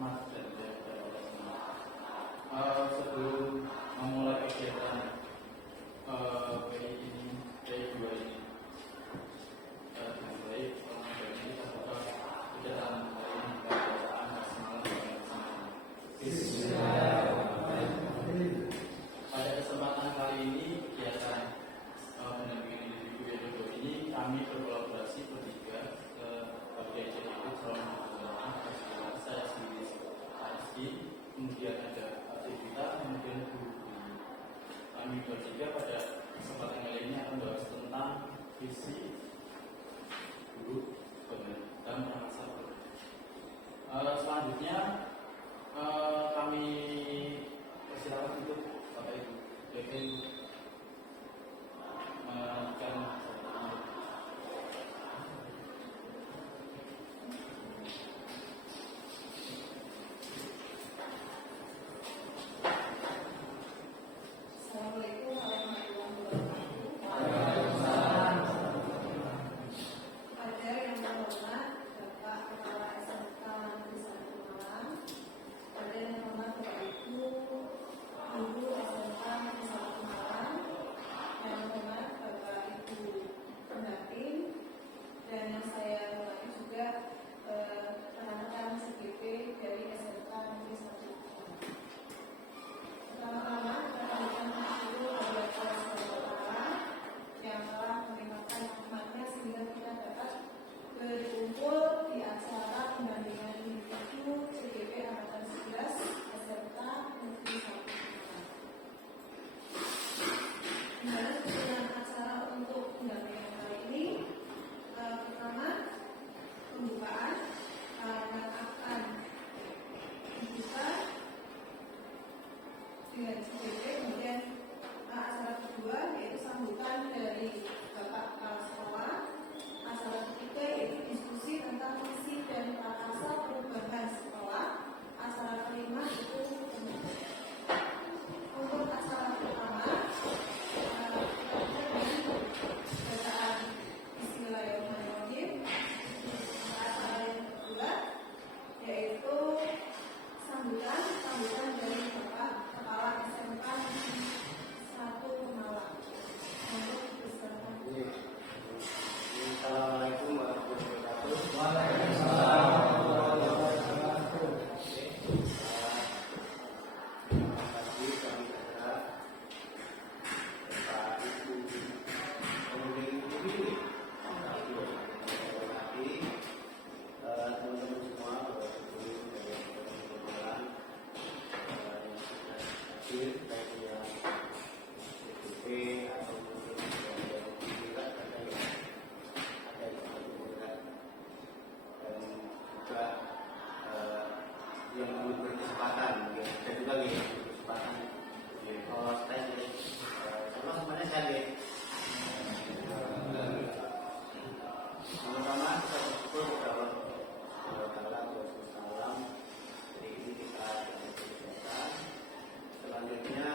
Mas dan saudara semua. Sebelum memulai kegiatan PI 2 ini dengan baik, selanjutnya kita buka kegiatan hari ini dengan bacaan basmalah bersama. Pada kesempatan kali ini kegiatan pendampingan individu Widodo ini kami berkolaborasi bertiga ke bagian JDP selama saya sendiri Rizky, kemudian ada aktivitas, kemudian guru. Kami bertiga pada kesempatan kali ini akan membahas tentang visi guru dan merasa. Selanjutnya kami persilakan untuk Bapak Ibu Devin melanjutkan. Assalamualaikum warahmatullahi wabarakatuh. Pada yang terhormat Bapak Kepala SMK Negeri 1 Malang, pada yang terhormat Bapak Ibu Guru SMK Negeri 1 Malang, yang terhormat Bapak Ibu pendamping, dan yang saya hormati juga rekan-rekan CGP dari SMK Negeri 1 Malang. Pertama-tama kita akan dulu kepada saudara yang telah mengingatkan rahmatnya sehingga kita dapat berkumpul di acara pendampingan individu CGP Angkatan 11 SMK Negeri 1 Malang. Nah, tujuan acara untuk pendampingan kali ini pertama pembukaan yang akan dibuka dengan CGP, kemudian acara kedua yaitu sambutan dari Bapak Kepala Sekolah, acara ketiga yaitu diskusi tentang visi dan prakarsa perubahan sekolah, acara kelima itu untuk acara pertama bacaan Bismillahirrahmanirrahim. Acara yang kedua yaitu sambutan dari Bapak Kepala SMK 1 Malang. Assalamualaikum warahmatullahi wabarakatuh. Waalaikumsalam warahmatullahi wabarakatuh. Terima kasih kami berharap Bapak Ibu pemimpin ini teman-teman semua, Bapak Ibu dari Malang yang sudah hadir, baik yang CGP atau mungkin yang juga ada yang juga dan juga yang belum berkesempatan, ya ada juga yang berkesempatan. Kalau saya sama semuanya saya lihat. Pertama kita bersyukur kepada Allah Taala Wasallam. Jadi ini kita kegiatan. Selanjutnya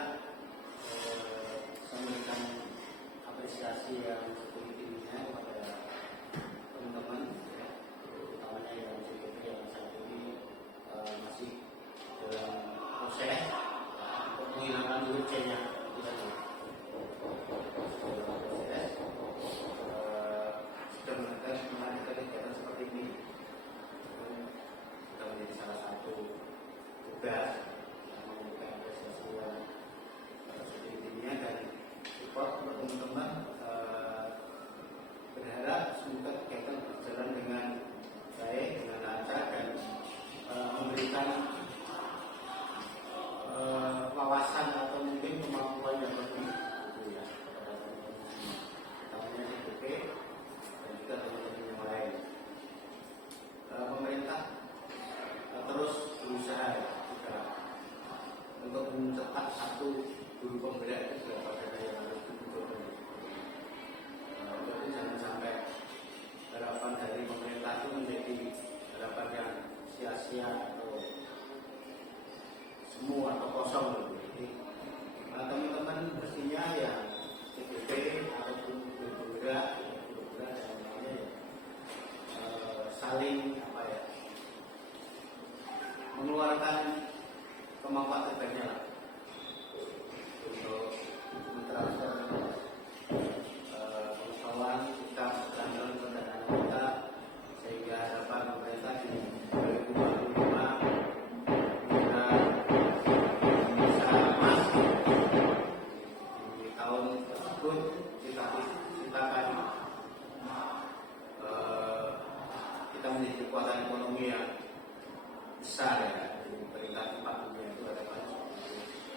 saya memberikan apresiasi yang setinggi-tingginya kepada teman-teman, ya, utamanya yang CGP yang saat ini masih dalam proses untuk menghilangkan dulu C-nya. Proses sudah melanjutkan kegiatan seperti ini, sudah menjadi salah satu tugas yang memberikan apresiasi yang setinggi-tingginya dan support untuk teman-teman. Berharap semoga kegiatan berjalan dengan baik, dengan lancar dan memberikan wawasan atau mungkin kemampuan yang lebih gitu ya kepada teman-teman semua, utamanya CGP dan juga teman-teman yang lain. Pemerintah terus berusaha juga untuk mencetak satu guru pembeda itu berapa dana yang harus dibutuhkan. Jadi jangan sampai harapan dari pemerintah itu menjadi harapan yang sia-sia atau semu atau kosong. Jadi teman-teman mestinya yang CGP ataupun guru dan lainnya ya saling mengeluarkan kemampuan terbaiknya lah untuk mentransfer pengetahuan kita, keterampilan perdagangan kita, sehingga harapan pemerintah di 2025 kita bisa masuk di tahun tersebut. Kita akan kita menjadi kekuatan ekonomi yang besar ya di peringkat 4 dunia itu harapan.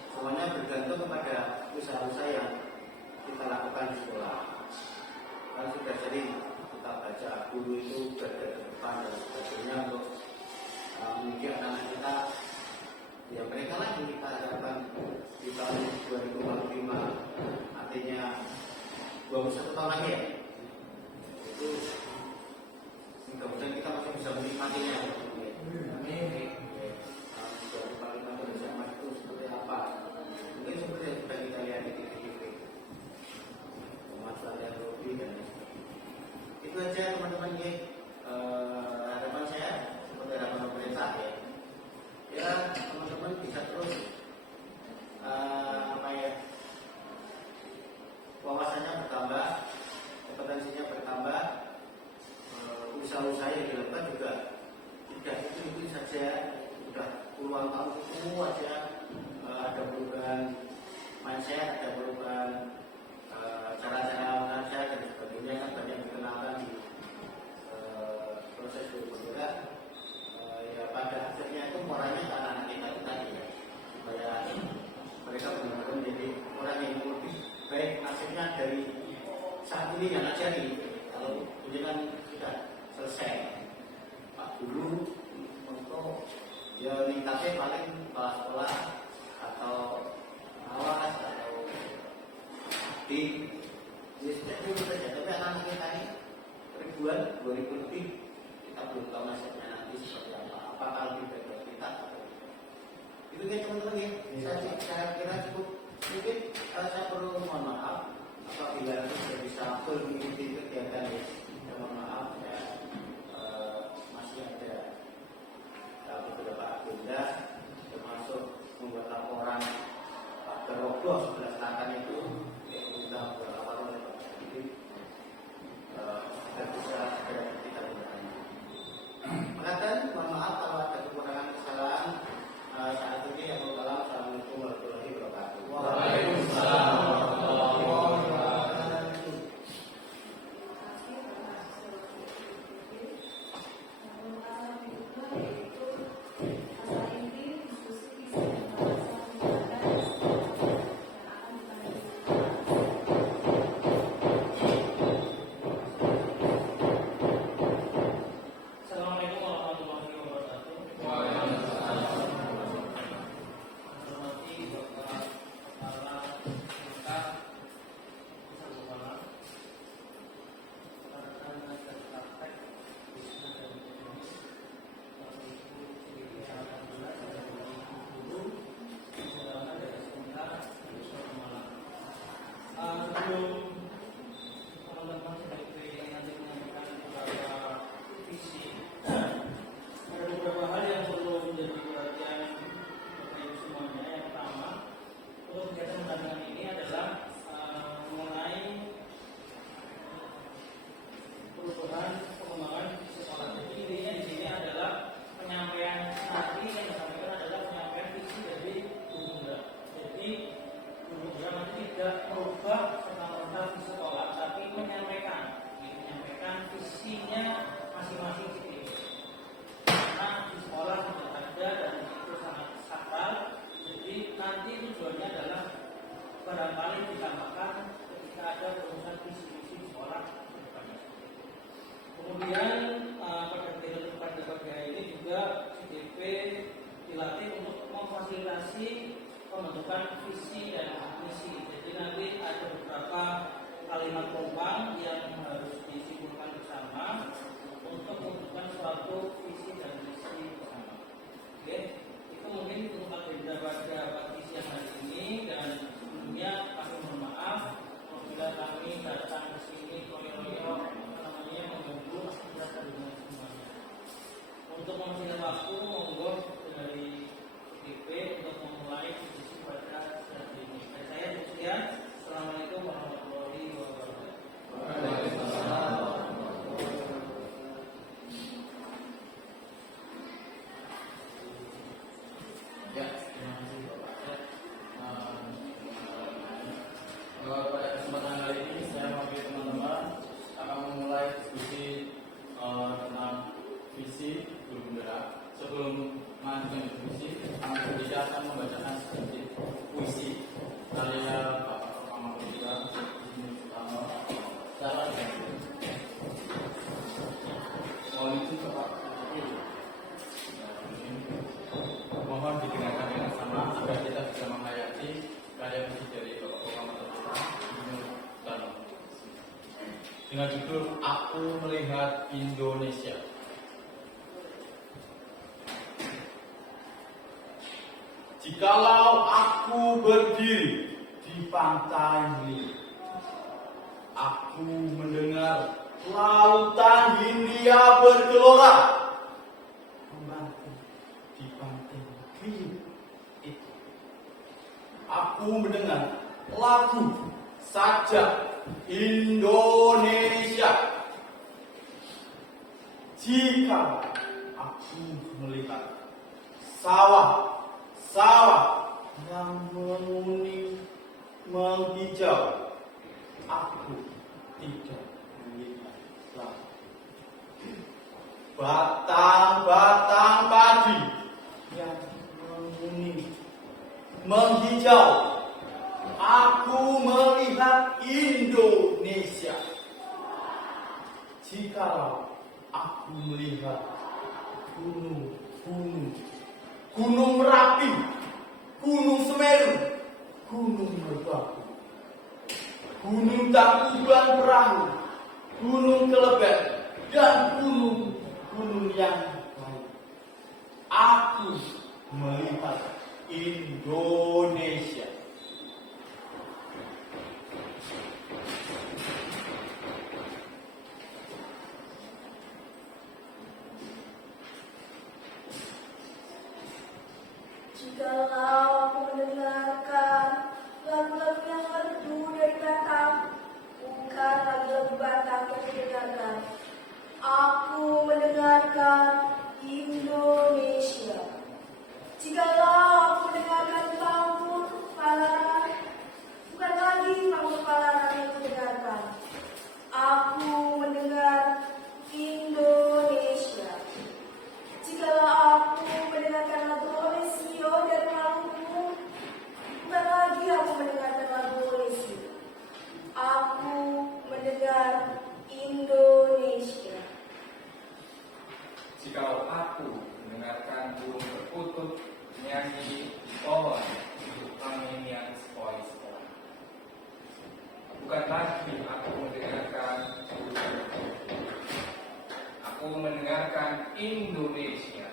Semuanya bergantung kepada usaha-usaha yang kita lakukan di sekolah. Kan sudah sering kita baca guru itu berada di depan dan sebagainya untuk mendidik anak kita. Ya mereka lagi kita harapkan di tahun 2045, artinya 21 tahun lagi ya. Itu mudah-mudahan kita masih bisa menikmatinya. Amin. Itu seperti apa? Mungkin seperti yang sudah kita lihat di TV, masalah yang lebih dan itu aja teman-teman ya. Harapan saya seperti harapan pemerintah ya. Ya teman-teman bisa terus wawasannya bertambah, kompetensinya bertambah, usaha-usaha yang dilakukan juga tidak itu saja, sudah puluhan tahun itu aja ada perubahan mindset, ada perubahan cara-cara mengajar dan sebagainya, kan banyak dikenalkan di proses bergerak. Ya pada akhirnya itu moralnya ke anak-anak kita itu tadi ya, supaya mereka benar-benar menjadi orang yang lebih baik nasibnya dari saat ini yang ajari. Kalau ini kan sudah selesai, Pak Guru untuk ya meningkatnya paling kepala sekolah atau awas atau di itu saja. Tapi anak-anak kita ini ribuan, 2000 lebih, kita belum tahu nasibnya nanti seperti apa. Apakah lebih baik buat kita atau itu kan teman-teman ya. Saya kira cukup. Mungkin saya perlu mohon maaf apabila tidak bisa full mengikuti kegiatan ya. Mohon maaf ya, masih ada beberapa agenda termasuk membuat laporan Pak Beroboh sebelah selatan itu yang kita berlaporan oleh Pak Menteri agar bisa segera kita lakukan. Mengatakan mohon maaf kalau ada kekurangan kesalahan saat ini yang berkala. Assalamualaikum warahmatullahi wabarakatuh. Waalaikumsalam. Barangkali ditambahkan ketika ada perusahaan visi-misi sekolah kedepannya. Kemudian pada kegiatan ini juga CDP dilatih untuk memfasilitasi pembentukan visi dan misi. Jadi nanti ada beberapa kalimat kompak yang harus disimpulkan bersama untuk membentukkan suatu visi dan misi bersama. Oke, itu mungkin untuk agenda pada pagi siang hari ini, dan sebelumnya kami mohon maaf apabila kami datang ke sini koyo-koyo mengganggu aktivitas dengan semuanya. Untuk mempersiapkan waktu, monggo dari melanjutkan diskusi, kami bertiga akan membacakan sedikit puisi karya Bapak Pertama Kedua Ibnu Soekarno secara gamblang. Mohon itu Bapak. Mohon didengarkan dengan sama agar kita bisa menghayati karya puisi dari Bapak Pertama Kedua Ibnu Soekarno dengan judul Aku Melihat Indonesia. Jikalau aku berdiri di pantai ini, aku mendengar lautan Hindia bergelora. Kembali di pantai ini, aku mendengar lagu sajak Indonesia. Jika aku melihat sawah yang menguning menghijau, aku tidak melihat lagi batang-batang padi yang menguning menghijau, aku melihat Indonesia. Jikalau aku melihat Gunung Merapi, Gunung Semeru, Gunung Merbabu, Gunung Tangkuban Perahu, Gunung Kelebek, dan gunung yang lain, aku melihat Indonesia. Jikalau aku mendengarkan lagu-lagu yang merdu dari Batam, bukan lagu-lagu Batam yang kudengarkan. Aku mendengarkan Indonesia. Jikalau aku mendengarkan panggung Palaran, bukan lagi panggung Palaran yang kudengarkan. Aku mendengar Indonesia. Jikalau aku mendengarkan lagu Olesio dari Maluku, bukan lagi aku mendengarkan lagu Olesio. Aku mendengar Indonesia. Jikalau aku mendengarkan burung perkutut menyanyi di pohon untuk angin yang sepoi-sepoi, bukan lagi aku mendengarkan burung perkutut. Aku mendengarkan Indonesia.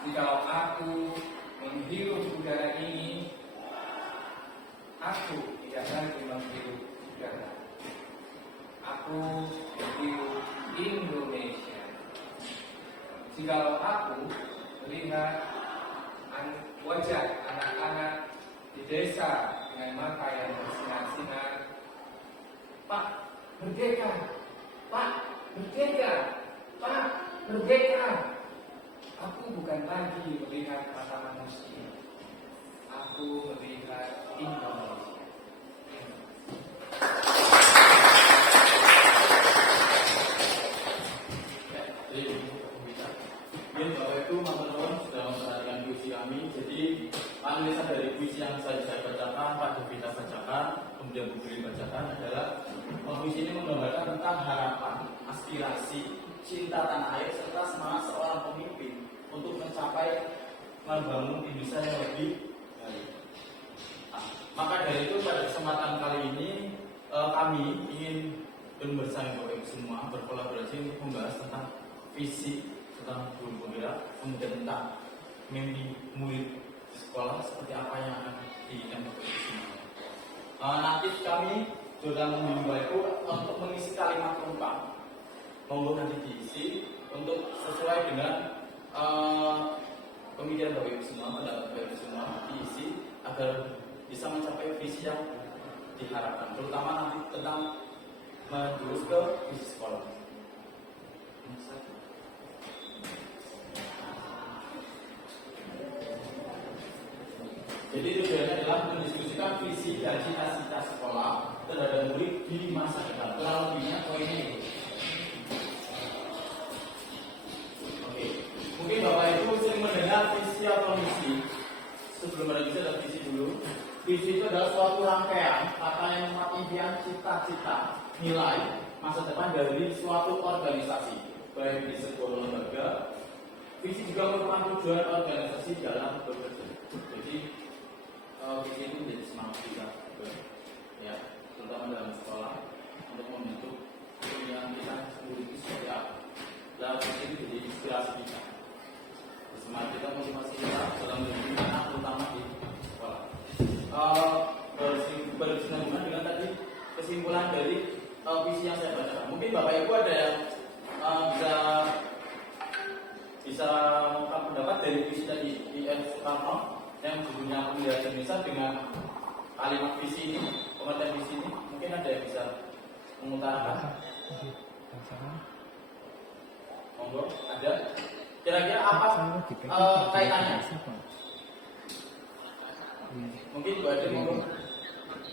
Jikalau aku menghirup udara ini, aku tidak lagi menghirup udara. Aku menghirup Indonesia. Jikalau aku melihat wajah anak-anak di desa dengan mata yang bersinar-sinar, Pak, merdeka! Pak, merdeka! Pak, merdeka! Aku bukan lagi melihat mata manusia. Aku melihat Indonesia. Mungkin Bapak Ibu teman-teman sudah memperhatikan puisi kami. Jadi analisis dari puisi yang saya bacakan, Pak Devita bacakan, kemudian Bu Giri bacakan adalah puisi ini menggambarkan tentang harapan, aspirasi, cinta tanah air serta semangat seorang pemimpin untuk mencapai membangun Indonesia yang lebih baik. Nah, maka dari itu pada kesempatan kali ini kami ingin bersama Bapak Ibu semua berkolaborasi untuk membahas tentang visi, tentang guru penggerak, kemudian tentang mimpi murid di sekolah seperti apa yang akan diinginkan Bapak Ibu semua. Nanti kami juga membimbing Bapak Ibu untuk mengisi kalimat lengkap. Monggo nanti diisi untuk sesuai dengan pemikiran Bapak Ibu semua, pendapat Bapak Ibu semua diisi agar bisa mencapai visi yang diharapkan, terutama nanti tentang menjurus ke visi sekolah. Jadi tujuannya adalah mendiskusikan visi dan cita-cita sekolah terhadap murid di masa depan. Kurang lebihnya poinnya itu. Oke, mungkin Bapak Ibu sering sebelum ada visi ada visi dulu. Visi itu adalah suatu rangkaian kata yang memuat impian, cita-cita, nilai masa depan dari suatu organisasi, baik di sebuah lembaga. Visi juga merupakan tujuan organisasi dalam bekerja. Jadi visi itu menjadi semangat kita, ya, terutama dalam sekolah untuk membentuk pilihan kita sendiri seperti apa. Lalu visi itu jadi inspirasi kita, semangat kita, motivasi kita dalam menjadi anak, terutama di sekolah. Berkesinambungan dengan tadi kesimpulan dari visi yang saya bacakan. Mungkin Bapak Ibu ada yang bisa mengungkap pendapat dari visi tadi I.F. Soekarno yang judulnya Pemilihan Indonesia dengan kalimat visi ini, pengertian visi ini. Mungkin ada yang bisa mengutarakan. Monggo, ada. Kira-kira apa kaitannya? Mungkin Bu Ade monggo.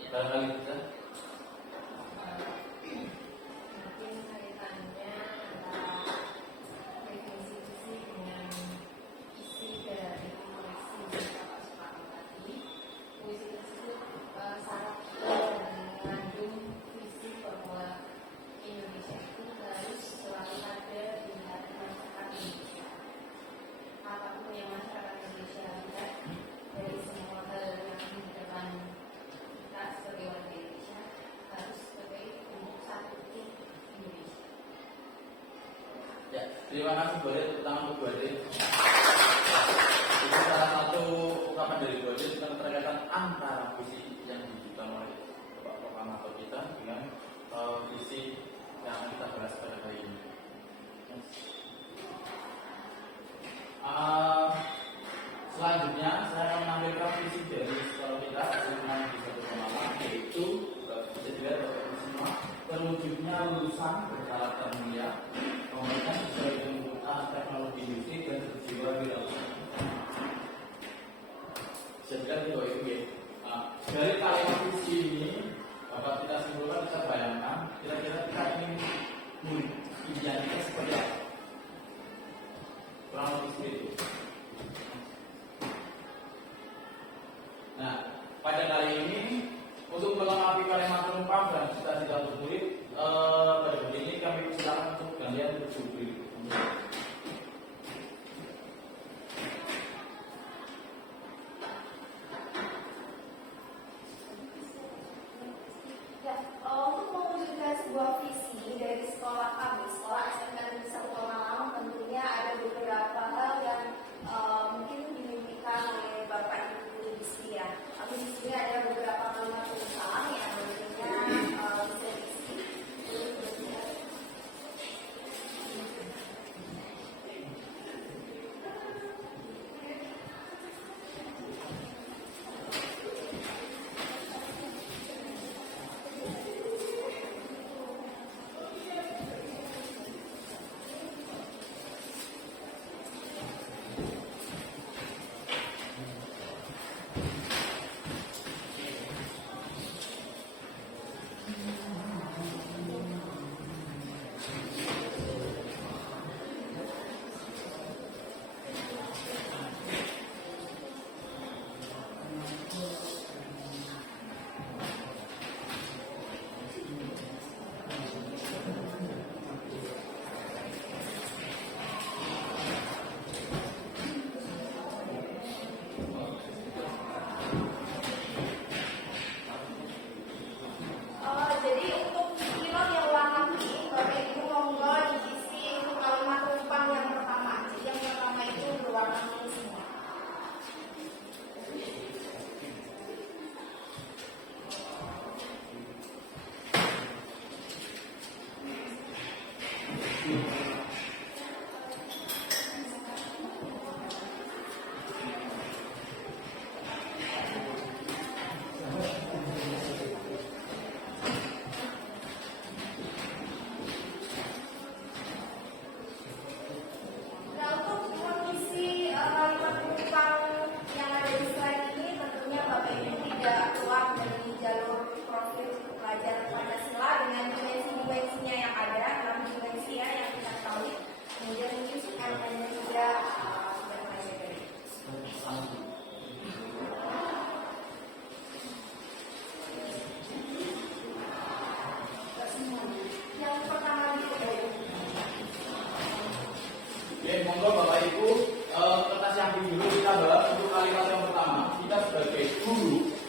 Barangkali bisa. Mungkin kaitannya antara definisi visi dengan isi dari koleksi Bapak Soekarno tadi. Puisi tersebut syarat mengandung visi bahwa Indonesia itu harus selalu ada di hati masyarakat Indonesia. Apapun yang masyarakat Indonesia lihat dari semua hal yang di depan kita sebagai warga Indonesia harus sebagai untuk satu tim Indonesia. Ya, terima kasih Bu Ade, terutama untuk Bu Ade. Itu salah satu ungkapan dari Bu Ade tentang keterkaitan antara visi yang dibutuhkan oleh Bapak Proklamator kita dengan visi yang akan kita bahas pada hari ini. Selanjutnya saya akan menampilkan visi dari sekolah kita yang di satu nama, yaitu bisa dilihat Bapak semua, terwujudnya lulusan berkarakter mulia, kemudian sesuai dengan teknologi industri dan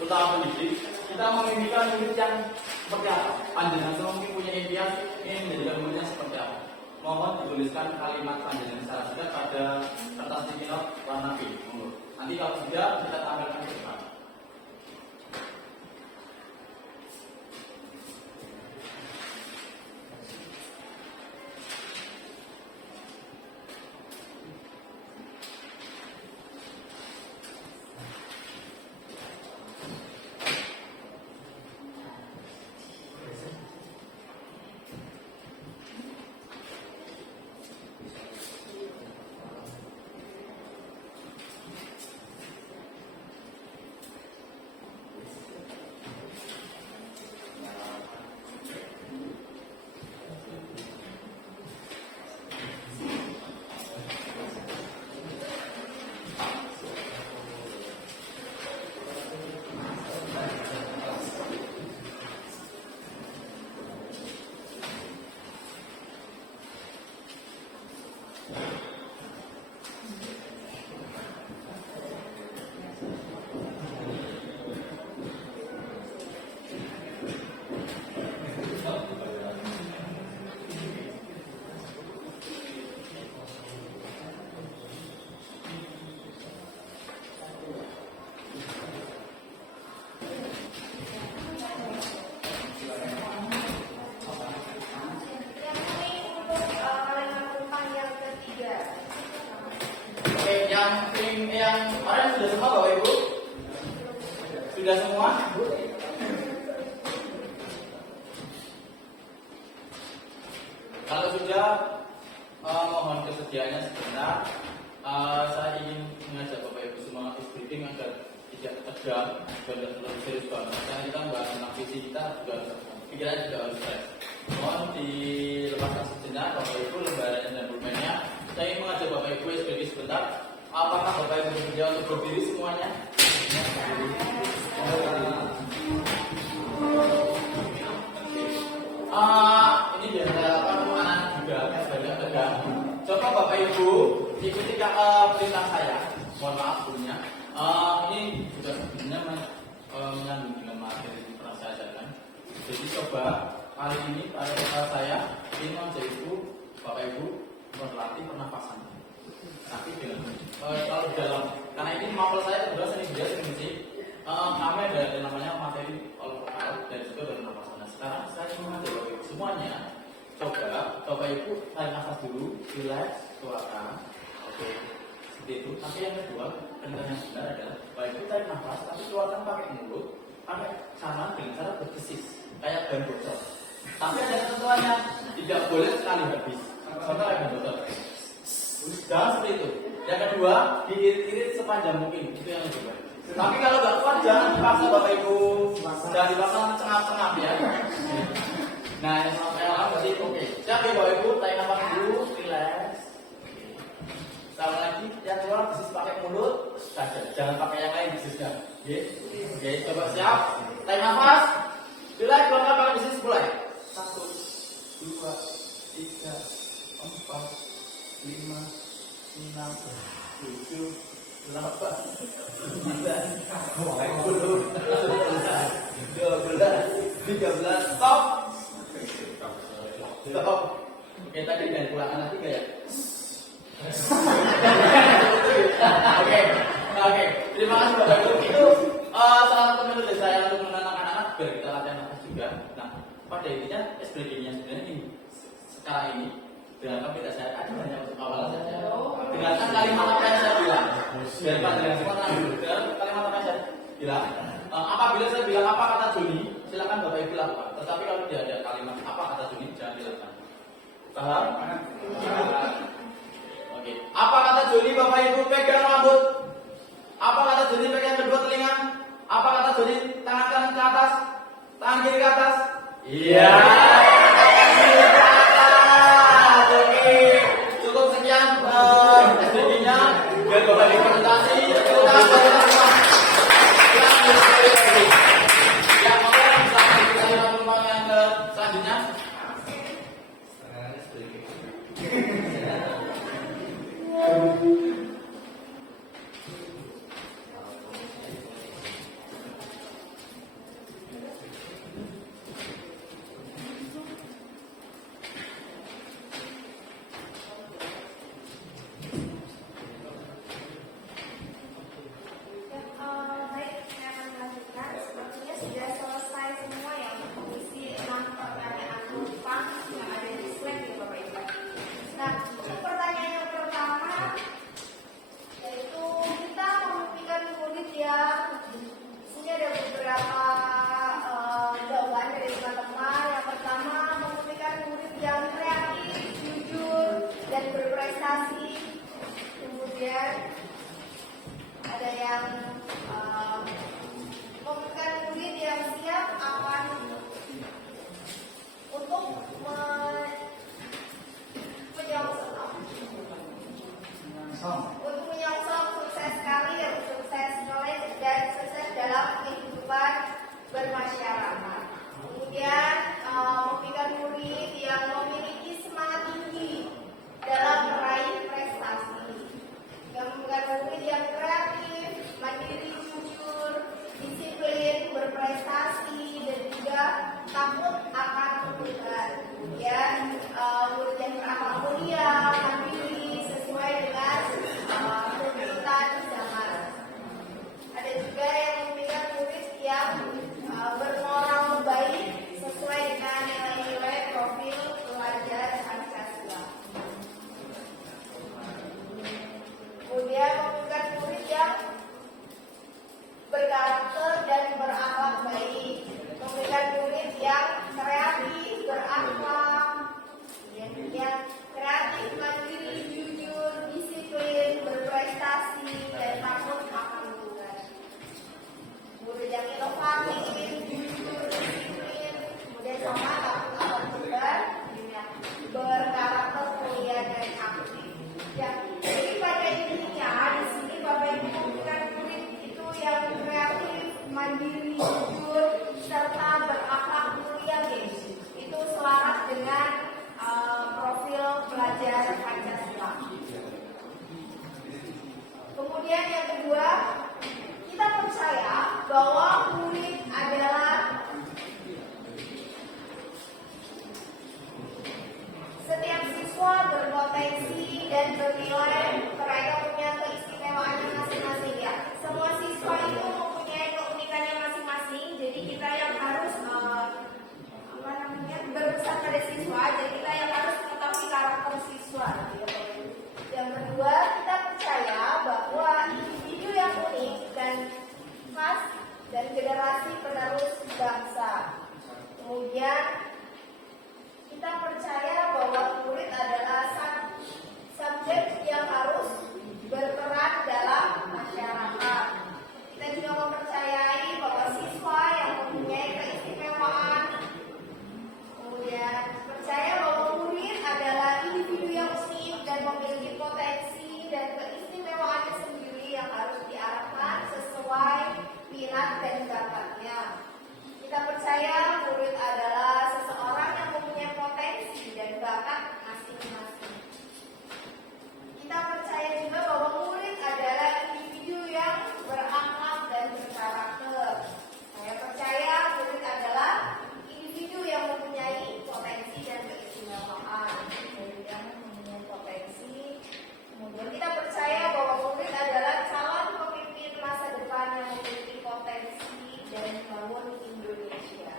terutama pendidik, kita memimpikan murid yang seperti apa? Panjenengan semua mungkin punya impian ingin menjadikan muridnya seperti apa? Mohon dituliskan kalimat panjenengan secara singkat pada kertas sticky note warna pink. Nanti kalau tidak kita tampilkan ke depan. Yang kemarin sudah semua Bapak Ibu? Sudah semua? Kalau sudah, mohon kesediaannya sebentar. Saya ingin mengajak Bapak Ibu semua briefing agar tidak tegang dan terlalu serius banget. Karena kita membahas tentang visi kita juga pikirannya juga harus fresh. Mohon dilepaskan sejenak Bapak Ibu lembarannya dan pulpennya. Saya ingin mengajak Bapak Ibu briefing sebentar. Apakah Bapak Ibu bersedia untuk berdiri semuanya? Ini biasa anak juga banyak tegang. Coba Bapak Ibu ikuti perintah saya. Mohon maaf punya. Ini juga sebenarnya menyambung dengan materi yang pernah saya ajarkan. Jadi coba kali ini pada saya ingin mengajak Ibu, Bapak Ibu berlatih pernapasan. Tapi dengan kalau dalam karena ini mapel saya kedua seni budaya seni musik, kami ada namanya materi vokal dan juga dari pernapasan. Nah, sekarang saya mengajak Bapak Ibu semuanya coba Bapak Ibu tarik nafas dulu, relax, keluarkan, oke, seperti itu. Tapi yang kedua, perintah yang benar adalah Bapak Ibu tarik nafas, tapi keluarkan pakai mulut, pakai kanan dengan cara bergesis, kayak ban bocor. Tapi ada ketentuannya, tidak boleh sekali habis. Contoh kayak ban bocor. Jangan seperti itu. Yang kedua, diirit-irit sepanjang mungkin. Itu yang lebih baik. Tapi kalau nggak kuat, jangan dipaksa Bapak Ibu. Jangan dipaksa cengap-cengap ya. Nah, yang sama berarti oke. Siap ya Bapak Ibu, tarik nafas dulu, relax. Sama lagi, yang keluar bisnis pakai mulut saja. Jangan pakai yang lain bisnisnya. Oke, coba siap. Tarik nafas. Relax, keluarkan pakai bisnis mulai. 1, 2, 3, 4. 5, 6, 7, 8, 9, 10, 12, 13, stop. Stop. Oke, tadi dan pulangan nanti kayak. Oke. Terima kasih Bapak Ibu. Itu salah satu metode saya untuk menenangkan anak biar kita latihan nafas juga. Nah, pada intinya breathing-nya sebenarnya ini sekarang ini. Dengan tidak saya ada hanya untuk awal saja. Dengarkan kalimat apa yang saya bilang. Daripada dengan semua dengar kalimat apa yang saya bilang. Apabila saya bilang apa kata Joni, silakan Bapak Ibu lakukan. Tetapi kalau tidak ada kalimat apa kata Joni, jangan dilakukan. Paham? Oke. Apa kata Joni, Bapak Ibu pegang rambut. Apa kata Joni pegang kedua telinga. Apa kata Joni tangan kanan ke atas, tangan kiri ke atas. Iya. Cukup sekian SDG-nya biar Bapak implementasi. Yang mau bisa kita yang ke selanjutnya. Kemudian yang kedua, kita percaya bahwa murid adalah setiap siswa berpotensi dan bernilai, mereka punya keistimewaannya masing-masing ya. Semua siswa itu mempunyai keunikannya masing-masing. Jadi kita yang harus berpesan pada siswa. Jadi kita yang harus mengetahui karakter siswa. Yang kedua, kita percaya bahwa individu yang unik dan khas dan generasi penerus bangsa. Kemudian kita percaya bahwa murid adalah subjek yang harus berperan dalam masyarakat. Kita juga mempercayai bahwa siswa yang mempunyai keistimewaan. Kemudian percaya bahwa murid adalah individu yang unik dan memiliki potensi dan keistimewaannya sendiri yang harus diarahkan sesuai minat dan bakatnya. Kita percaya murid adalah seseorang yang mempunyai potensi dan bakat masing-masing. Kita percaya juga bahwa murid adalah individu yang berakhlak dan berkarakter. Saya percaya murid adalah individu yang mempunyai potensi dan keistimewaan. Murid yang mempunyai potensi. Kemudian kita percaya bahwa murid adalah calon pemimpin masa depan yang memiliki potensi dan membangun Indonesia.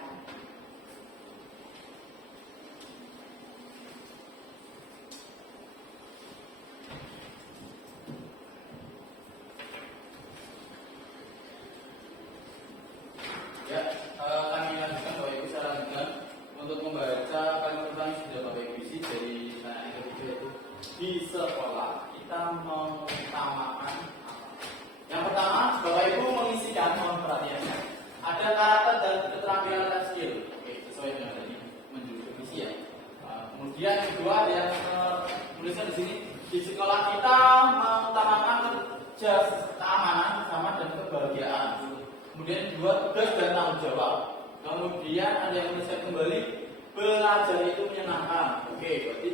Ya, kami lanjutkan Bapak Ibu secara lanjutan untuk membaca kalimat yang sudah Bapak Ibu isi dari yang ketiga, yaitu di sekolah kita mengutamakan apa? Yang pertama, Bapak Ibu mengisikan, mohon perhatiannya, ada karakter dan keterampilan dan skill. Oke, sesuai dengan tadi menjurus definisi ya. Kemudian yang kedua ada yang tulisan di sini, di sekolah kita mengutamakan keamanan, keamanan dan kebahagiaan. Kemudian dua, tugas dan tanggung jawab. Kemudian ada yang menuliskan kembali, belajar itu menyenangkan. Oke, berarti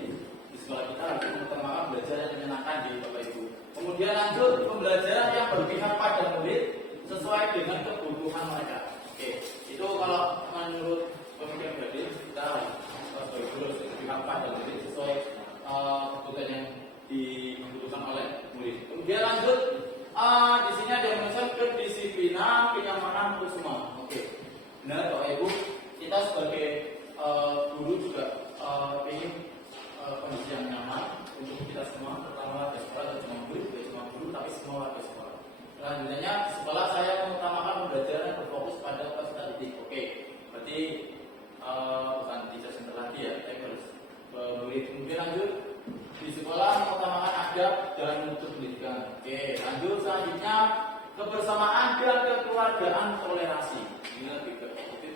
di sekolah kita lagi mengutamakan belajar yang menyenangkan di Bapak Ibu. Kemudian lanjut, pembelajaran yang berpihak pada murid sesuai dengan kebutuhan mereka. Oke, itu kalau menurut pemikiran pribadi kita harus berpihak pada murid sesuai kebutuhan yang dibutuhkan oleh murid. Kemudian lanjut, di sini ada yang menuliskan kedisiplinan, kenyamanan untuk semua. Oke, benar Bapak Ibu, kita sebagai guru juga ingin kondisi yang nyaman untuk kita semua, terutama warga sekolah, dan cuma guru, tapi semua warga sekolah. Selanjutnya, sekolah saya mengutamakan pembelajaran yang berfokus pada peserta didik. Oke, berarti bukan teacher center lagi ya, tapi harus murid. Kemudian lanjut, di sekolah mengutamakan adab dan mutu pendidikan. Oke, lanjut selanjutnya, kebersamaan dan kekeluargaan toleransi. Ini lebih ke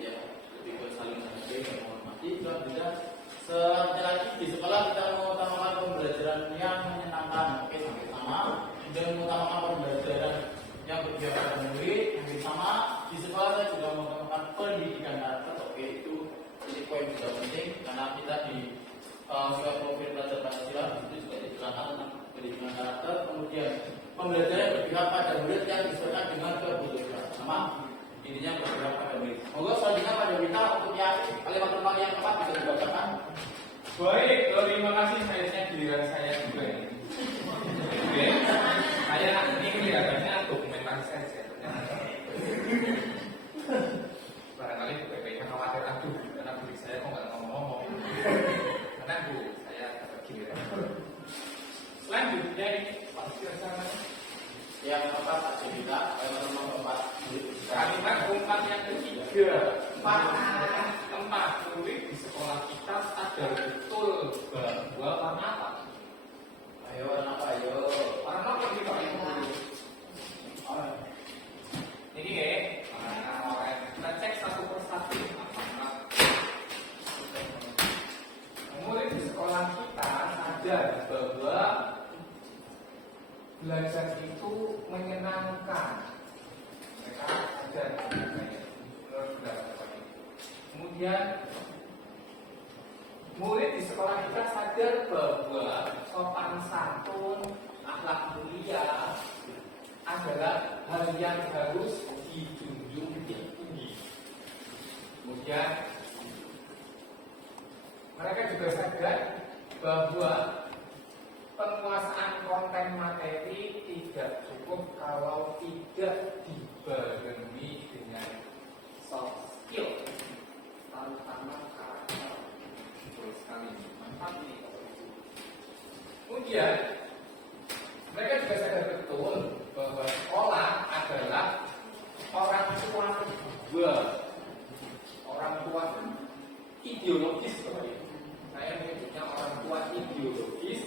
ya, lebih ke saling menghargai dan menghormati. Selanjutnya lagi, di sekolah kita mengutamakan pembelajaran yang menyenangkan. Oke, sampai sama. Dan mengutamakan pembelajaran yang berpihak pada murid. Yang sama, di sekolah saya juga mengutamakan pendidikan karakter. Oke, itu poin yang juga penting karena kita di sekolah profil pelajar Pancasila itu juga dijelaskan tentang pendidikan karakter. Kemudian pembelajaran yang berpihak pada murid yang disesuaikan dengan kebutuhan. Sama, intinya berpihak pada murid. Moga selanjutnya pada kita untuk yang kalimat tentang yang keempat bisa dibacakan. Baik, terima kasih. Sayangnya giliran saya juga ini. Oke, saya ini kelihatannya dokumentasi saja. Barangkali BPK khawatir aduh, karena beli saya kok nggak ngomong-ngomong. Karena Bu, saya dapat giliran. Selanjutnya ini Pak Sirsana. Yang keempat saja kita, kalimat nomor keempat. Kalimat keempat yang ketiga. Tempat murid di sekolah kita sadar betul bahwa warna apa? Ayo, warna apa? Ayo. Warna apa sih Pak Ibu? Ini ya, kita cek satu persatu. Murid di sekolah kita sadar bahwa belajar itu menyenangkan. Mereka sadar. Kemudian murid di sekolah kita sadar bahwa sopan santun, akhlak mulia yang harus dijunjung tinggi. Kemudian mereka juga sadar bahwa penguasaan konten materi tidak cukup kalau tidak dibarengi dengan soft skill, terutama karakter. Betul sekali, mantap nih. Kemudian mereka juga sadar betul bahwa sekolah adalah orang tua kedua, orang tua ideologis. Saya menyebutnya orang tua ideologis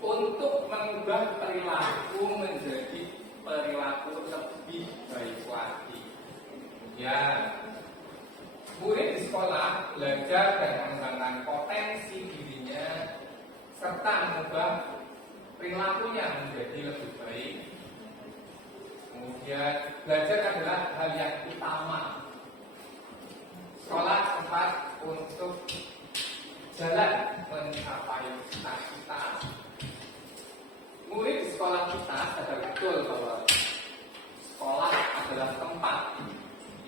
untuk mengubah perilaku menjadi perilaku lebih baik lagi. Kemudian murid di sekolah belajar dan mengembangkan potensi dirinya serta mengubah perilakunya menjadi lebih baik. Kemudian belajar adalah hal yang utama. Sekolah tempat untuk jalan mencapai cita-cita. Murid di sekolah kita sadar betul bahwa sekolah adalah tempat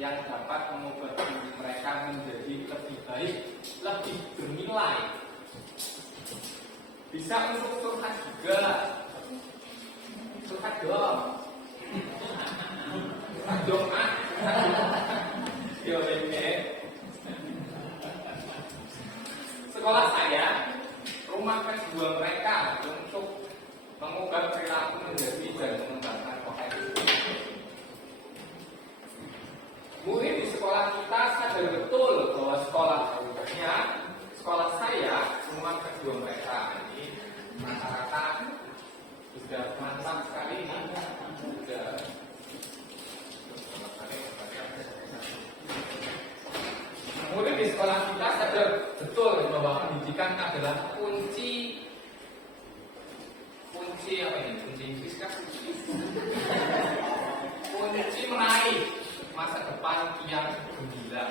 yang dapat mengubah diri mereka menjadi lebih baik, lebih bernilai. Bisa untuk curhat juga, curhat dong, curhat dong ah, yo ini. Sekolah saya, rumah kedua mereka untuk mengubah perilaku menjadi dan mengembangkan potensi. Murid di sekolah kita sadar betul bahwa sekolah saya, rumah kedua mereka ini rata-rata sudah mantap sekali ini, sudah. Murid di sekolah kita sadar betul bahwa pendidikan adalah kunci apa ini? Kunci fisika, kunci meraih masa depan yang gembira.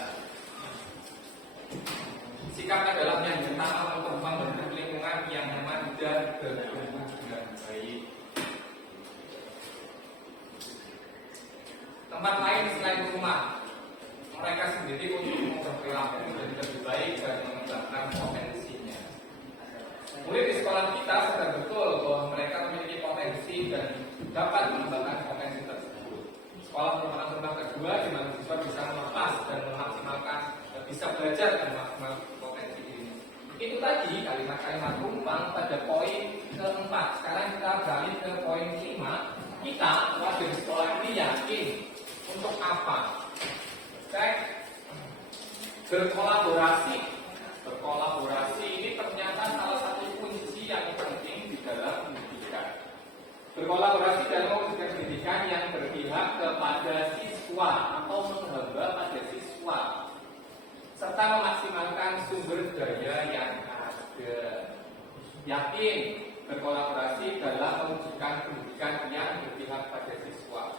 Sikap adalah yang pertama untuk membentuk lingkungan yang nyaman dan bertumbuh dengan baik. Tempat lain selain rumah, mereka sendiri untuk mengubah perilaku menjadi lebih baik dan mengembangkan potensinya. Murid di sekolah kita sadar betul bahwa mereka memiliki potensi dan dapat mengembangkan potensi tersebut. Sekolah merupakan tempat kedua di mana siswa bisa melepas dan memaksimalkan, bisa belajar dan memaksimalkan potensi diri. Itu tadi kalimat-kalimat rumpang pada poin keempat. Sekarang kita beralih ke poin kelima. Kita warga di sekolah ini yakin untuk apa? Berkolaborasi. Berkolaborasi ini ternyata salah satu kunci yang penting di dalam pendidikan. Berkolaborasi dalam mewujudkan pendidikan yang berpihak kepada siswa atau menghamba pada siswa, serta memaksimalkan sumber daya yang ada. Yakin berkolaborasi dalam mewujudkan pendidikan yang berpihak pada siswa.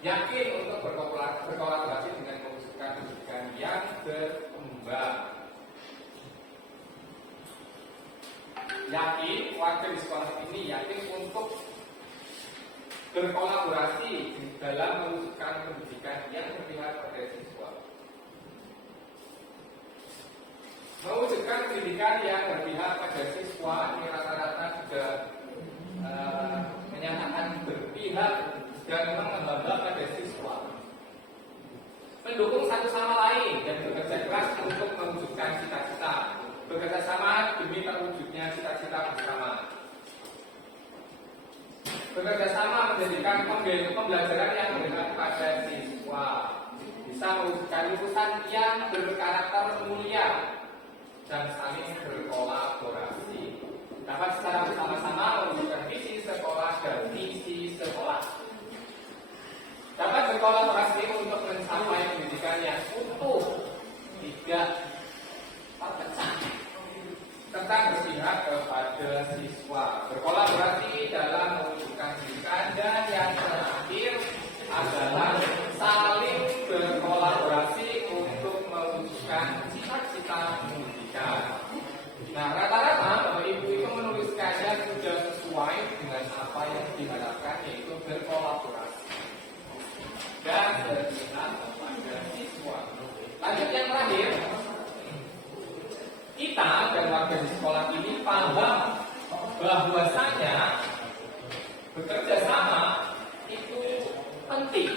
Yakin untuk berkolaborasi dengan mewujudkan pendidikan yang berkembang. Yakin warga di sekolah ini yakin untuk berkolaborasi dalam mewujudkan pendidikan yang berpihak pada siswa. Mewujudkan pendidikan yang berpihak pada siswa ini rata-rata juga menyatakan berpihak dan menghamba pada siswa, mendukung satu sama lain dan bekerja keras untuk mewujudkan cita-cita, bekerja sama demi terwujudnya cita-cita bersama. Bekerja sama menjadikan pembelajaran yang berpihak pada siswa, bisa mewujudkan lulusan yang berkarakter mulia dan saling berkolaborasi, dapat secara bersama-sama mewujudkan visi sekolah dan misi sekolah, dapat berkolaborasi untuk mencapai pendidikan yang utuh, tidak terpecah, serta berpihak kepada siswa, berkolaborasi dalam mewujudkan pendidikan, dan yang terakhir adalah saling berkolaborasi untuk mewujudkan cita-cita pendidikan. Nah, rata-rata Bapak Ibu itu menuliskannya sudah sesuai dengan apa yang diharapkan, yaitu berkolaborasi dan berminat kepada siswa. Lanjut yang terakhir, kita dan warga di sekolah ini paham bahwasanya bekerja sama itu penting.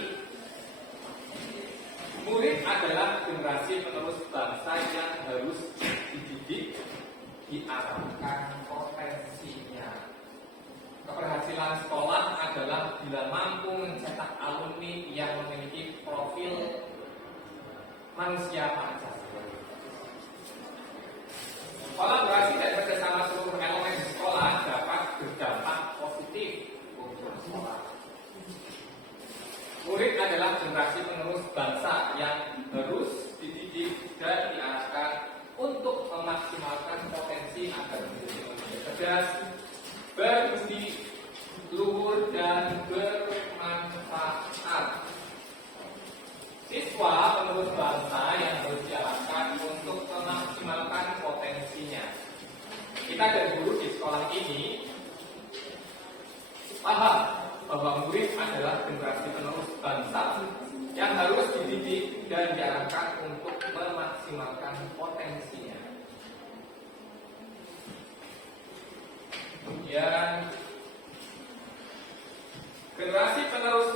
Murid adalah generasi penerus bangsa yang harus dididik, diarahkan potensinya. Keberhasilan sekolah adalah bila mampu mencetak alumni yang memiliki profil manusia Pancasila. Kolaborasi dan kerjasama seluruh elemen di sekolah dapat berdampak positif untuk sekolah. Murid adalah generasi penerus bangsa yang harus dididik dan diarahkan untuk memaksimalkan potensi agar menjadi manusia cerdas, berbudi luhur dan bermanfaat. Siswa penerus bangsa yang harus diarahkan untuk memaksimalkan potensinya. Kita dan guru di sekolah ini paham bahwa murid adalah generasi penerus bangsa yang harus dididik dan diarahkan untuk memaksimalkan potensinya. Kemudian generasi penerus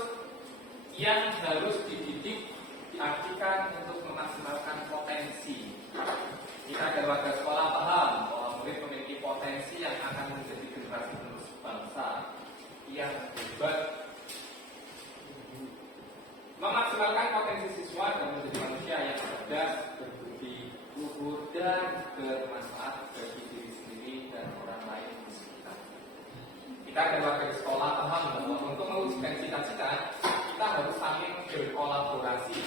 yang harus dididik diartikan untuk memaksimalkan potensi. Kita dan warga sekolah paham bahwa murid memiliki potensi yang akan menjadi generasi penerus bangsa yang hebat. Memaksimalkan potensi siswa dan menjadi manusia yang cerdas, berbudi luhur dan bermanfaat bagi diri sendiri dan orang lain di sekitar. Kita dan warga di sekolah paham bahwa untuk mewujudkan cita-cita kita harus saling berkolaborasi.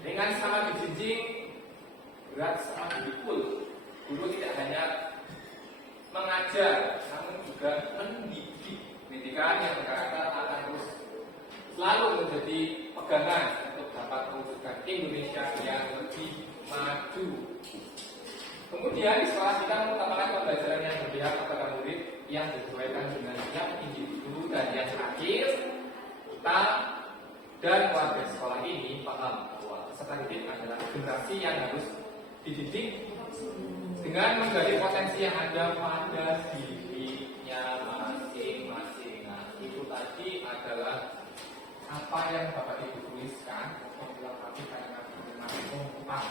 Dengan sama dijinjing, berat sama dipikul. Guru tidak hanya mengajar, namun juga mendidik. Pendidikan yang berkarakter akan terus selalu menjadi pegangan untuk dapat mewujudkan Indonesia yang lebih maju. Kemudian di sekolah kita mengutamakan pembelajaran yang berpihak kepada murid yang disesuaikan dengan yang individu, dan yang terakhir kita dan warga sekolah ini paham bahwa peserta didik adalah generasi yang harus dididik dengan menggali potensi yang ada pada dirinya masing-masing. Nah, itu tadi adalah apa yang Bapak Ibu tuliskan untuk dilengkapi kalimat pengumuman.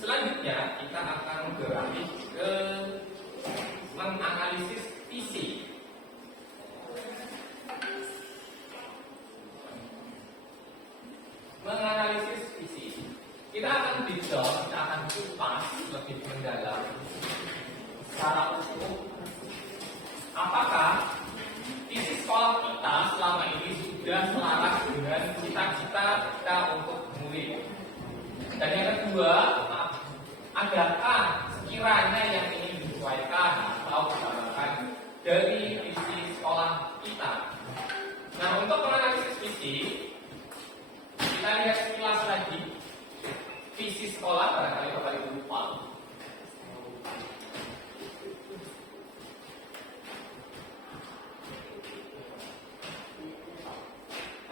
Selanjutnya kita akan beralih ke menganalisis visi. Menganalisis visi. Kita akan detail, kita akan kupas lebih mendalam secara utuh apakah visi sekolah kita selama ini sudah selaras dengan cita-cita kita untuk murid. Dan yang kedua, adakah sekiranya yang ingin disesuaikan atau ditambahkan dari visi sekolah kita. Nah, untuk menganalisis visi, kita lihat sekilas lagi visi sekolah, barangkali Bapak Ibu lupa.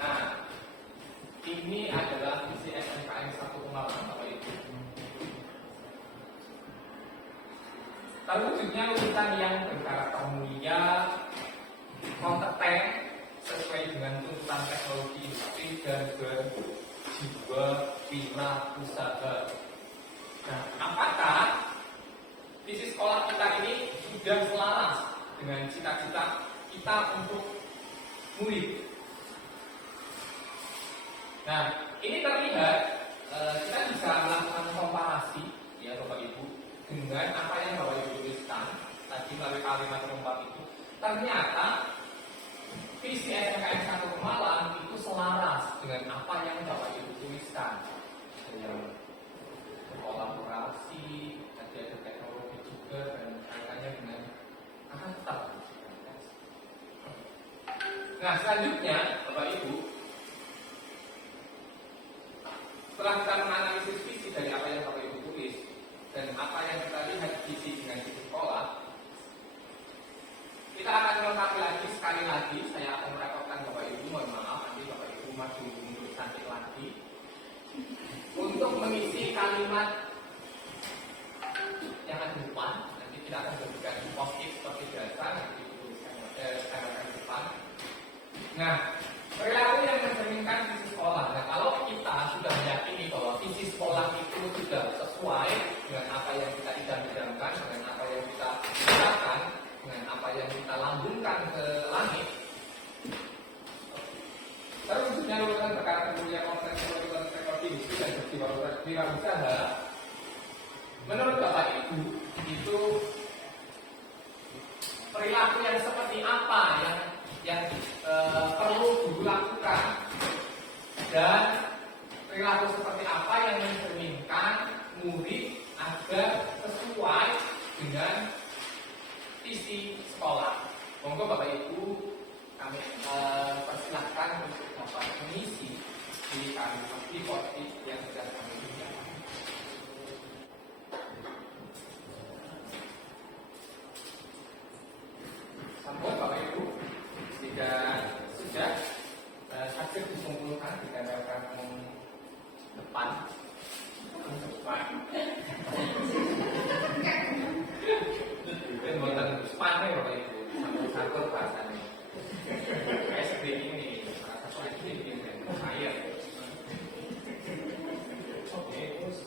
Nah, ini adalah visi SMKN 1 Bapak Ibu. Terwujudnya lulusan yang berkarakter mulia, kompeten, sesuai dengan tuntutan teknologi industri dan berjiwa wirausaha. Nah, apakah visi sekolah kita ini sudah selaras dengan cita-cita kita untuk murid? Nah, ini terlihat kita bisa melakukan komparasi, ya Bapak Ibu, dengan apa yang Bapak Ibu tuliskan tadi melalui kalimat penumpang itu. Ternyata visi SMKN 1 Pemalang itu selaras dengan apa yang Bapak Ibu tuliskan. Yang kolaborasi, ada teknologi juga, dan kaitannya dengan karakter. Nah, selanjutnya Bapak Ibu, setelah kita menganalisis visi dari apa yang Bapak Ibu tulis dan apa yang kita lihat visi dengan visi sekolah, melengkapi lagi, sekali lagi saya akan merepotkan Bapak Ibu, mohon maaf nanti Bapak Ibu maju mundur cantik lagi untuk mengisi kalimat yang ada di depan. Nanti kita akan berikan post-it seperti biasa, nanti dituliskan di depan. Nah, perilaku yang mencerminkan visi sekolah. Nah, kalau kita sudah meyakini bahwa visi sekolah itu sudah sesuai dengan apa yang kita idam-idamkan, dengan apa yang kita ucapkan, dengan apa yang kita lambungkan ke langit. Terwujudnya lulusan berkata kemudian kompetensi lulusan sektor industri dan wirausaha. Menurut Bapak Ibu, itu perilaku yang seperti apa yang perlu dilakukan, dan perilaku seperti apa yang mencerminkan murid agar sesuai dengan visi sekolah. Monggo Bapak Ibu, kami persilahkan untuk dapat mengisi di kalimat post-it yang sudah kami berikan. Sampun Bapak Ibu, jika sudah hasil dikumpulkan ditempelkan depan. Itu buatan spane Bapak Ibu, sambut bahasanya. SD ini salah satu SD ini saya. Oke, terus.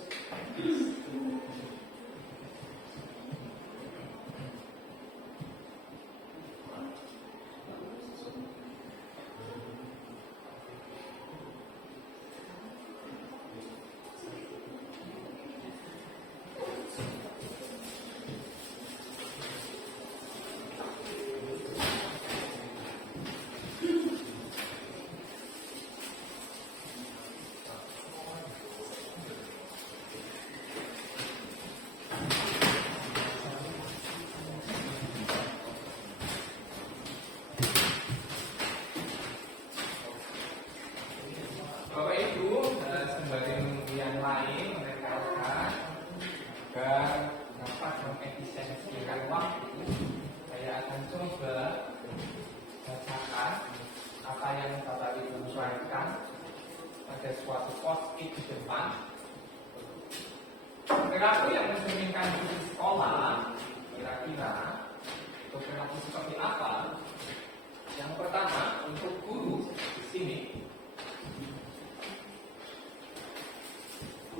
Bapak Ibu, sebagai yang lain mereka agar dapat mengefisiensikan waktu, saya akan coba bacakan apa yang Bapak Ibu uraikan pada suatu post-it di depan. Perilaku yang mencerminkan visi sekolah, kira-kira itu perilaku seperti apa? Yang pertama, untuk guru di sini.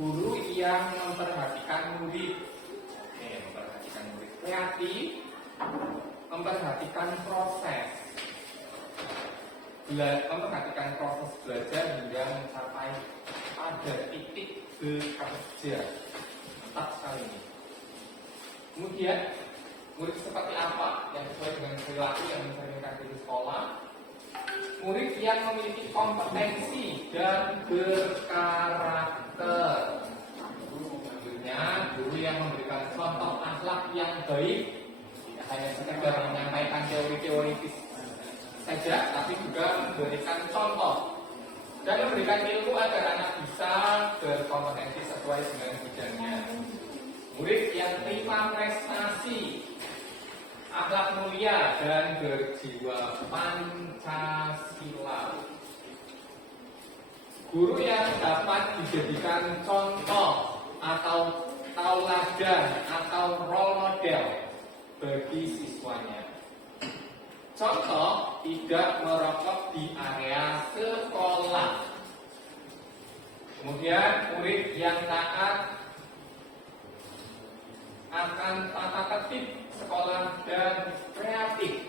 Guru yang memperhatikan murid, kreatif, memperhatikan proses belajar hingga mencapai pada titik bekerja. Mantap sekali ini. Kemudian murid seperti apa yang sesuai dengan perilaku yang mencerminkan visi sekolah? Murid yang memiliki kompetensi dan berkarakter. Selanjutnya, guru yang memberikan contoh akhlak yang baik, tidak hanya sekedar menyampaikan teori-teori saja, tapi juga memberikan contoh dan memberikan ilmu agar anak bisa berkompetensi sesuai dengan bidangnya. Murid yang terima prestasi, akhlak mulia dan berjiwa Pancasila. Guru yang dapat dijadikan contoh atau tauladan atau role model bagi siswanya. Contoh, tidak merokok di area sekolah. Kemudian murid yang taat akan tata tertib sekolah dan kreatif.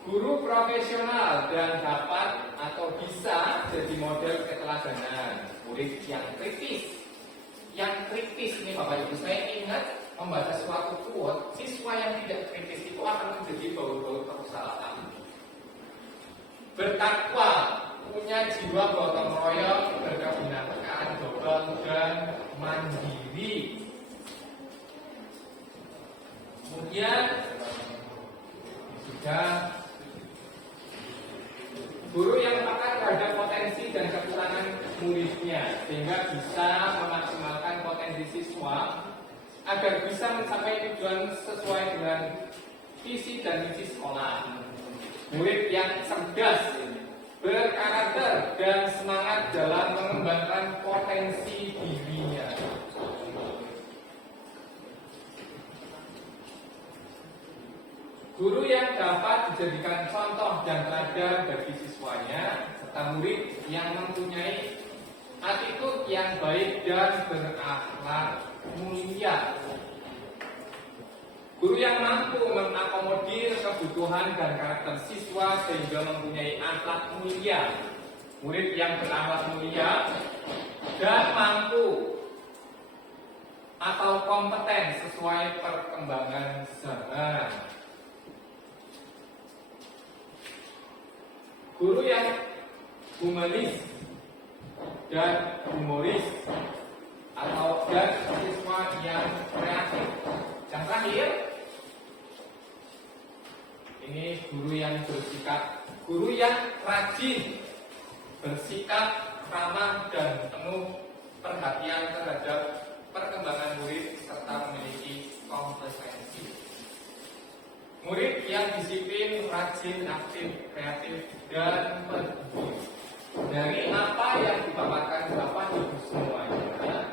Guru profesional dan dapat atau bisa jadi model keteladanan. Murid yang kritis. Yang kritis ini Bapak Ibu, saya ingat membaca suatu quote, siswa yang tidak kritis itu akan menjadi bau-bau perusahaan. Bertakwa, punya jiwa gotong royong, berkebinekaan, global dan mandiri. Kemudian juga guru yang peka terhadap potensi dan kekurangan muridnya sehingga bisa memaksimalkan potensi siswa agar bisa mencapai tujuan sesuai dengan visi dan misi sekolah. Murid yang cerdas, berkarakter, dan semangat dalam mengembangkan potensi dirinya. Guru yang dapat dijadikan contoh dan teladan bagi siswanya, serta murid yang mempunyai attitude yang baik dan berakhlak mulia. Guru yang mampu mengakomodir kebutuhan dan karakter siswa sehingga mempunyai akhlak mulia. Murid yang berakhlak mulia dan mampu atau kompeten sesuai perkembangan zaman. Guru yang humanis dan humoris atau dan siswa yang kreatif. Yang terakhir, ini guru yang rajin, bersikap ramah dan penuh perhatian terhadap perkembangan murid serta memiliki kompetensi. Murid yang disiplin, rajin, aktif, kreatif, dan peduli. Dari apa yang dipaparkan Bapak Ibu semuanya,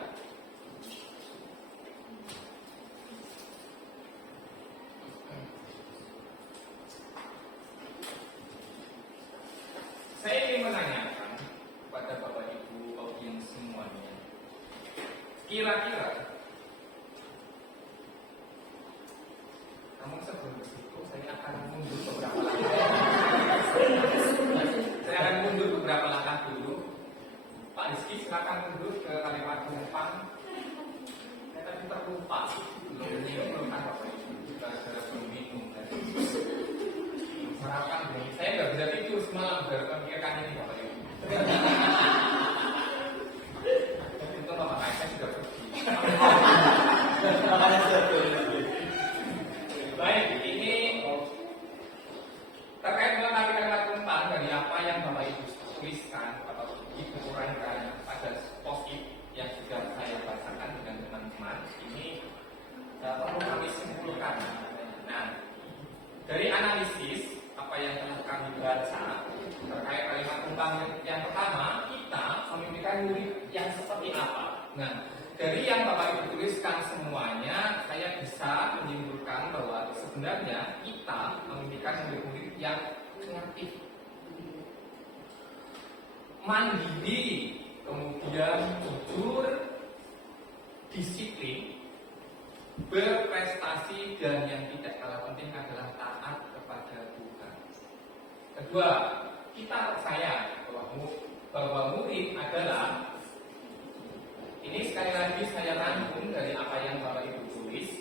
saya ingin menanyakan kepada Bapak Ibu audiens semuanya, kira-kira namun sebelum ke situ saya akan mundur beberapa langkah. Saya akan mundur beberapa langkah dulu. Pak Rizky silakan mundur ke kalimat penumpang. Saya tadi terlupa belum kan Bapak Ibu gara-gara belum minum tadi. Sarapan nih. Saya nggak bisa tidur semalam gara-gara memikirkan ini Bapak Ibu. Itu Bapak saya sudah pergi. Baik, ini terkait dengan kalimat penumpang dari apa yang Bapak Ibu tuliskan atau diuraikan pada post-it yang sudah saya bacakan dengan teman-teman. Ini perlu kami simpulkan. Nah, dari analisis apa yang telah kami baca terkait kalimat penumpang yang pertama, kita memimpikan murid yang seperti apa. Nah, dari yang Bapak Ibu tuliskan semuanya, saya bisa menyimpulkan bahwa sebenarnya kita memimpikan murid-murid yang kreatif, mandiri, kemudian jujur, disiplin, berprestasi, dan yang tidak kalah penting adalah taat kepada Tuhan. Kedua, kita percaya bahwa murid adalah, ini sekali lagi saya rangkum dari apa yang Bapak Ibu tulis,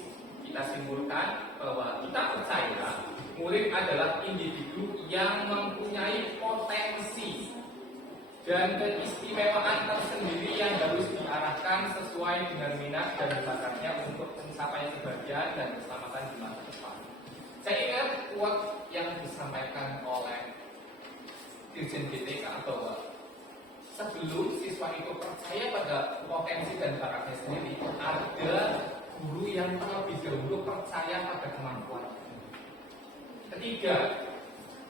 kita simpulkan bahwa kita percaya murid adalah individu yang mempunyai potensi dan keistimewaan tersendiri yang harus diarahkan sesuai dengan minat dan bakatnya untuk mencapai kebahagiaan dan keselamatan di masa depan. Saya ingat quote yang disampaikan oleh Dirjen BTK bahwa sebelum siswa itu percaya pada potensi dan bakatnya sendiri, ada guru yang terlebih dahulu percaya pada kemampuan. Ketiga,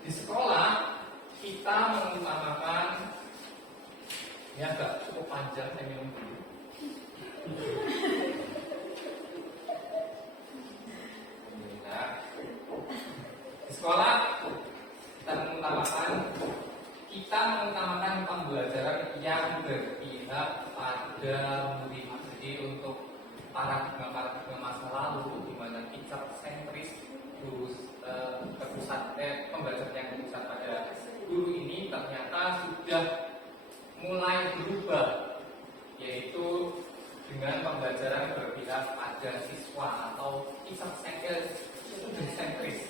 di sekolah kita mengutamakan, ini agak cukup panjang, saya minum dulu. Di sekolah kita mengutamakan pembelajaran yang berpihak pada murid. Jadi untuk paradigma masa lalu di mana kita sentris pembelajaran yang berpusat pada guru ini ternyata sudah mulai berubah, yaitu dengan pembelajaran berpihak pada siswa atau student sentris,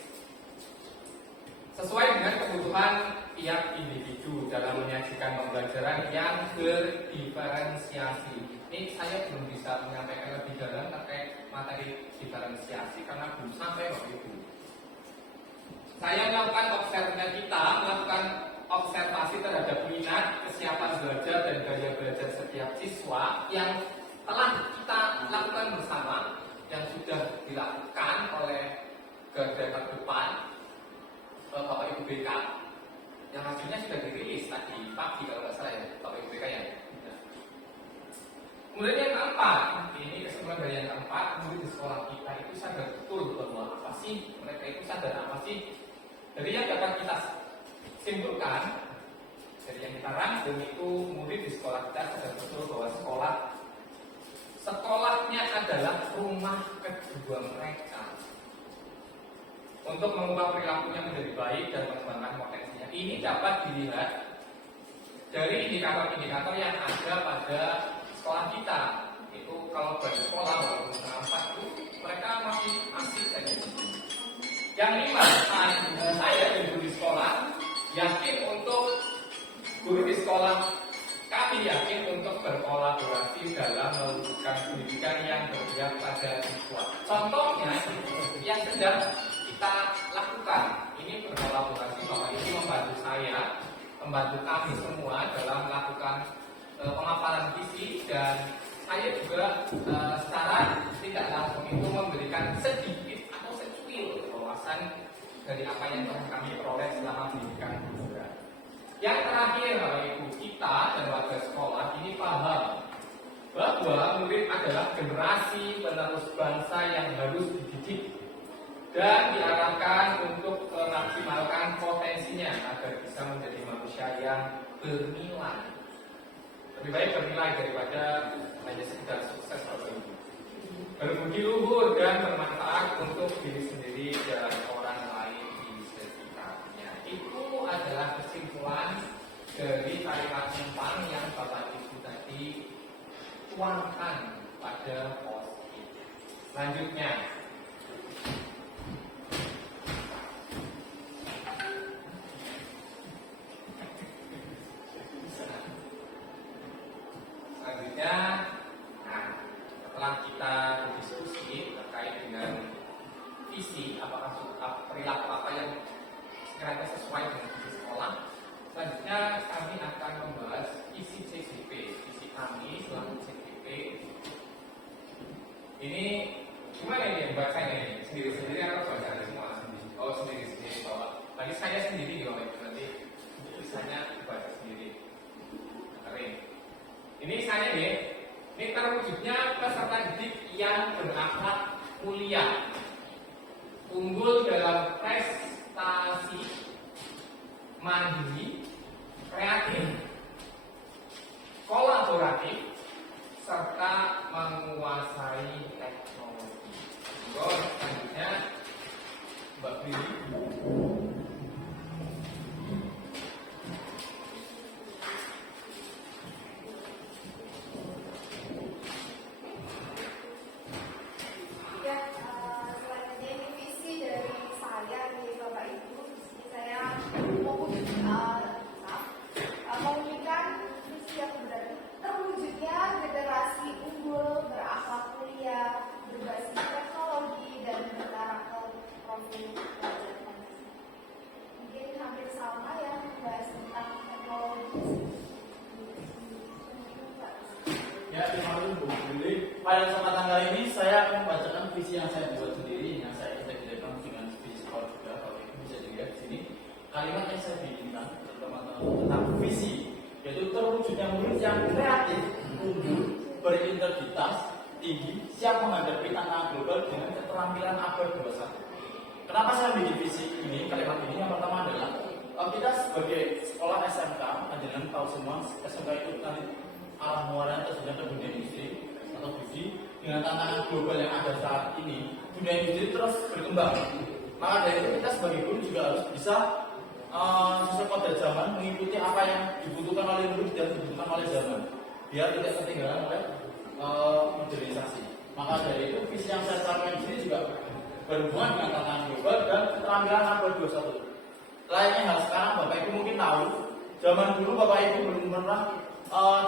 sesuai dengan kebutuhan tiap individu dalam menyajikan pembelajaran yang berdiferensiasi. Ini saya belum bisa menyampaikan lebih dalam terkait materi diferensiasi karena belum sampai waktu itu. Saya melakukan observasi terhadap minat, kesiapan belajar, dan gaya belajar setiap siswa yang telah kita lakukan bersama. dilakukan oleh garda terdepan Bapak Ibu BK yang hasilnya sudah dirilis tadi pagi kalau nggak salah ya Bapak Ibu BK ya. Kemudian yang keempat, ini kesimpulan dari yang keempat, murid di sekolah kita itu sadar betul bahwa apa sih mereka itu sadar apa sih. Jadi yang dapat kita simpulkan dari yang kita rangkum itu murid di sekolah kita sadar betul bahwa sekolahnya adalah rumah kedua mereka. Untuk mengubah perilakunya menjadi baik dan mengembangkan potensinya. Ini dapat dilihat dari indikator-indikator yang ada pada sekolah kita. Itu kalau dari sekolah walaupun setengah 4 itu mereka masih asik saja. Yang 5, saya guru di sekolah yakin untuk guru di sekolah kami yakin untuk berkolaborasi dalam mewujudkan pendidikan yang berpihak pada siswa. Contohnya yang sedang kita lakukan ini berkolaborasi, Bapak ini membantu saya, membantu kami semua dalam melakukan pemaparan visi dan saya juga secara tidak langsung itu memberikan sedikit atau secuil wawasan dari apa yang telah kami peroleh selama pendidikan program. Yang terakhir, Bapak Ibu, kita dan warga sekolah ini paham bahwa murid adalah generasi penerus bangsa yang harus dididik dan diarahkan untuk memaksimalkan potensinya agar bisa menjadi manusia yang bernilai. Lebih baik bernilai daripada hanya sekedar sukses Bapak Ibu. Berbudi luhur dan bermanfaat untuk diri sendiri dan orang lain di sekitarnya. Itu adalah kesimpulan dari kalimat simpang yang Bapak Ibu tadi tuangkan pada post-it. Selanjutnya, setelah kita berdiskusi terkait dengan visi, apakah perilaku apa yang sekiranya sesuai dengan visi sekolah, selanjutnya kami akan membahas visi CCP, visi kami selaku CCP. Ini gimana ini bacanya ini? Sendiri-sendiri atau baca semua? Oh sendiri-sendiri bawa. Tadi saya sendiri di bawah itu nanti misalnya baca sendiri. Kering. Ini saya nih. Ini terwujudnya peserta didik yang berakhlak mulia, unggul dalam prestasi, mandiri, kreatif, kolaboratif, serta menguasai teknologi. Selanjutnya, Mbak Billy. Pada kesempatan kali ini saya akan membacakan visi yang saya buat sendiri, yang saya integrasikan dengan visi sekolah juga. Kalau itu bisa dilihat di sini, kalimat yang saya bikinkan tentang visi, yaitu terwujudnya murid yang kreatif, unggul, berintegritas tinggi, siap menghadapi tantangan global dengan keterampilan abad 21. Kenapa saya bikin visi ini? Kalimat ini yang pertama adalah kita sebagai sekolah SMK, jangan tahu semua SMK itu nanti arah muaranya terjadi ke dunia industri atau budi dengan tantangan global yang ada saat ini. Dunia industri terus berkembang, maka dari itu kita sebagai guru juga harus bisa sesuai pada zaman mengikuti apa yang dibutuhkan oleh murid dan dibutuhkan oleh zaman, biar tidak ketinggalan oleh modernisasi. Maka dari itu visi yang saya sampaikan di sini juga berhubungan dengan tantangan global dan keterampilan abad 21. Lainnya hal sekarang Bapak Ibu mungkin tahu, zaman dulu Bapak Ibu belum pernah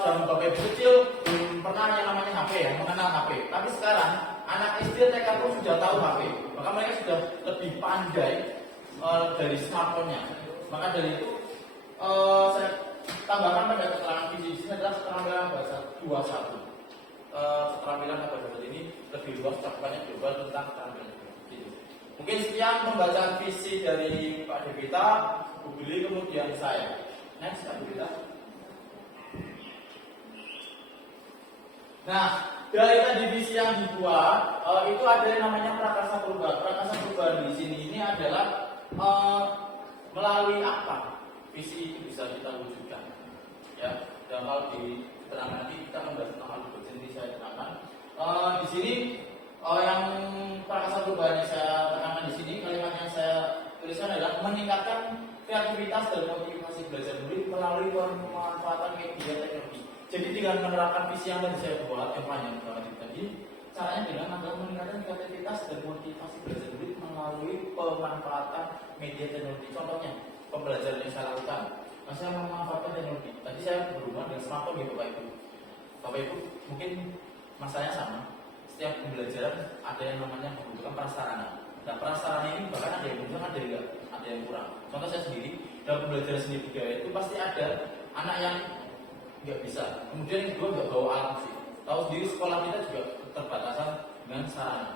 zaman Bapak Ibu kecil belum pernah yang namanya HP ya, mengenal HP. Tapi sekarang anak SD TK pun sudah tahu HP, maka mereka sudah lebih pandai dari smartphone-nya. Maka dari itu saya tambahkan pada keterangan visi di sini adalah keterampilan bahasa 21. keterampilan pedagogi ini lebih luas, cakupannya global tentang keterampilan. Gitu. Mungkin sekian pembacaan visi dari Pak Devita, Bu Billy, kemudian saya. Next, Pak Devita. Nah, dari tadi visi yang dibuat, itu ada yang namanya prakarsa perubahan. Prakarsa perubahan di sini ini adalah melalui apa visi itu bisa kita wujudkan. Ya, dan kalau di keterangan nanti kita membahas tentang hal itu, jadi saya terangkan. Di sini yang prakarsa perubahan yang saya terangkan di sini, kalimat yang saya tuliskan adalah meningkatkan kreativitas dan motivasi belajar murid melalui pemanfaatan media teknologi. Jadi dengan menerapkan visi yang tadi saya buat, yang panjang banget tadi, caranya dengan agar meningkatkan kreativitas dan motivasi belajar murid melalui pemanfaatan media teknologi. Contohnya, pembelajaran yang saya lakukan, saya memanfaatkan teknologi. Tadi saya berhubungan dengan smartphone ya Bapak Ibu. Bapak Ibu mungkin masalahnya sama. Setiap pembelajaran ada yang namanya membutuhkan prasarana. Nah prasarana ini bahkan ada yang muncul, ada yang enggak, ada yang kurang. Contoh saya sendiri, dalam pembelajaran seni budaya itu pasti ada anak yang nggak bisa. Kemudian yang kedua nggak bawa alat musik. Tahu sendiri sekolah kita juga keterbatasan dengan sarana.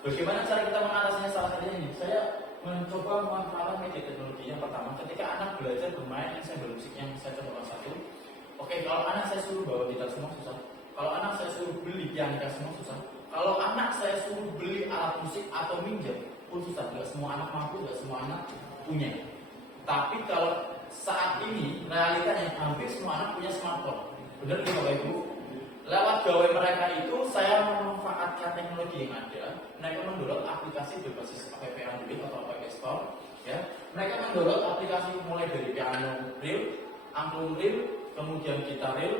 Bagaimana cara kita mengatasinya? Salah satunya ini, saya mencoba memanfaatkan media teknologi. Yang pertama, ketika anak belajar bermain ensemble musik yang saya contohkan satu. Oke, kalau anak saya suruh bawa gitar semua susah. Kalau anak saya suruh beli pianika semua susah. Kalau anak saya suruh beli alat musik atau minjem pun susah. Nggak semua anak mampu, nggak semua anak punya. Tapi kalau saat ini realitanya hampir semua anak punya smartphone. Benar ya Bapak Ibu? Lewat gawai mereka itu saya memanfaatkan teknologi yang ada. Mereka mendownload aplikasi berbasis app Android atau app Store. Ya, mereka mendownload aplikasi mulai dari piano real, angklung real, kemudian gitar real.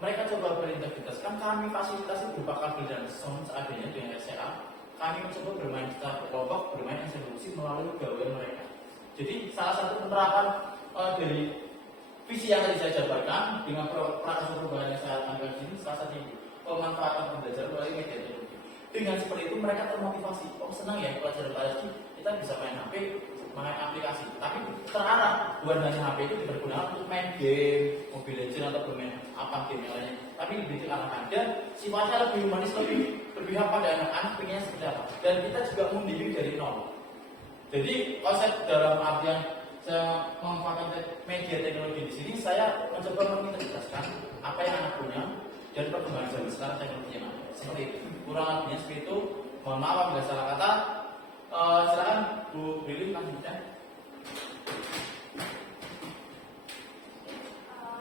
Mereka coba berintegritaskan. Kami fasilitasi berupa kabel dan sound seadanya dengan RCA. Kami mencoba bermain secara berkelompok, bermain ensemble musik melalui gawai mereka. Jadi salah satu penerapan dari visi yang tadi saya jabarkan dengan prakarsa perubahan yang saya tampilkan di sini, salah satu pemanfaatan pembelajaran melalui media teknologi. Dengan seperti itu mereka termotivasi. Oh senang ya pelajaran tadi kita bisa main HP, main aplikasi. Tapi terarah bukan hanya HP itu dipergunakan untuk main game, Mobile Legends atau bermain apa game yang lainnya. Tapi lebih diarahkan dan sifatnya lebih humanis, lebih pada anak-anak pengennya seperti apa. Dan kita juga membimbing dari nol. Jadi konsep dalam artian saya memanfaatkan media teknologi di sini, saya mencoba mengintegrasikan apa yang anak punya dan perkembangan zaman sekarang teknologi yang ada. Seperti itu. Kurang lebihnya seperti itu. Mohon maaf apabila salah kata. Silakan Bu Billy lanjutkan.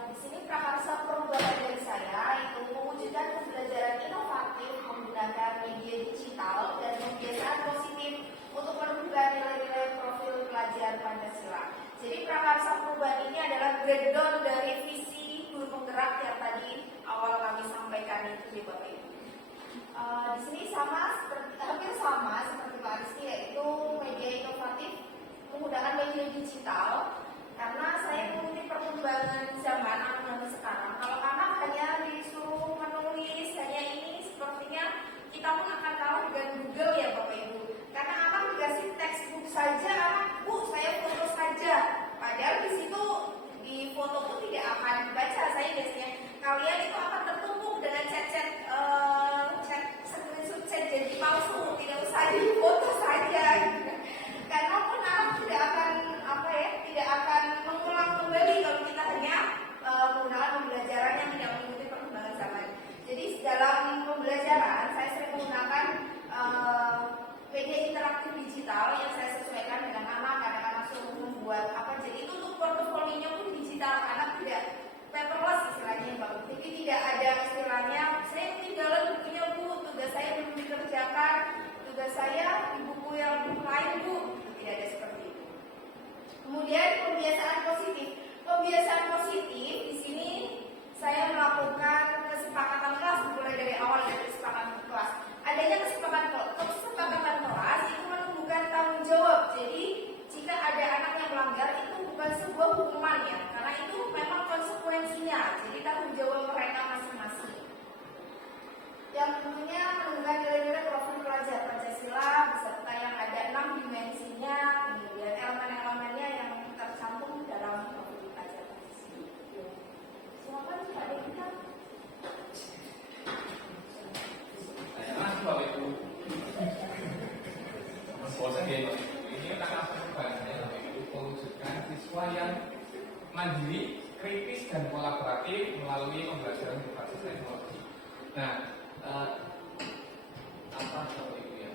Di sini prakarsa perubahan dari saya itu mewujudkan pembelajaran inovatif menggunakan media digital dan kebiasaan positif untuk menumbuhkan nilai-nilai profil pelajar Pancasila. Jadi prakarsa perubahan ini adalah breakdown dari visi guru penggerak yang tadi awal kami sampaikan itu ya Bapak Ibu. Di sini hampir sama seperti Pak Rizky, yaitu media inovatif menggunakan media digital. Karena saya mengikuti perkembangan zaman anak-anak sekarang. Kalau anak hanya disuruh menulis hanya ini, sepertinya kita pun akan kalah dengan Google ya Bapak Ibu. Karena anak dikasih textbook saja, anak Bu saya foto saja. Padahal di situ di foto pun tidak akan dibaca. Saya biasanya kalian itu akan tertumpuk dengan chat screenshot chat jadi palsu, tidak usah di foto saja. Karena pun anak tidak akan tidak akan mengulang kembali kalau kita hanya menggunakan pembelajaran yang tidak mengikuti perkembangan zaman. Jadi dalam pembelajaran saya sering menggunakan media interaktif digital yang saya sesuaikan dengan anak. Kadang-kadang suruh membuat jadi itu untuk portofolionya pun digital. Anak tidak paperless istilahnya Mbak. Jadi tidak ada istilahnya saya ketinggalan bukunya Bu, tugas saya belum dikerjakan, tugas saya di buku yang lain Bu. Tidak ada seperti itu. Kemudian pembiasaan positif. Pembiasaan positif di sini saya melakukan kesepakatan kelas mulai dari awal dari kesepakatan kelas. Adanya kesepakatan kelas itu menumbuhkan tanggung jawab. Jadi jika ada anak yang melanggar itu bukan sebuah hukuman ya, karena itu memang konsekuensinya. Jadi tanggung jawab mereka masing-masing. dan kolaboratif melalui pembelajaran berbasis teknologi. Nah, apa Bapak Ibu ya?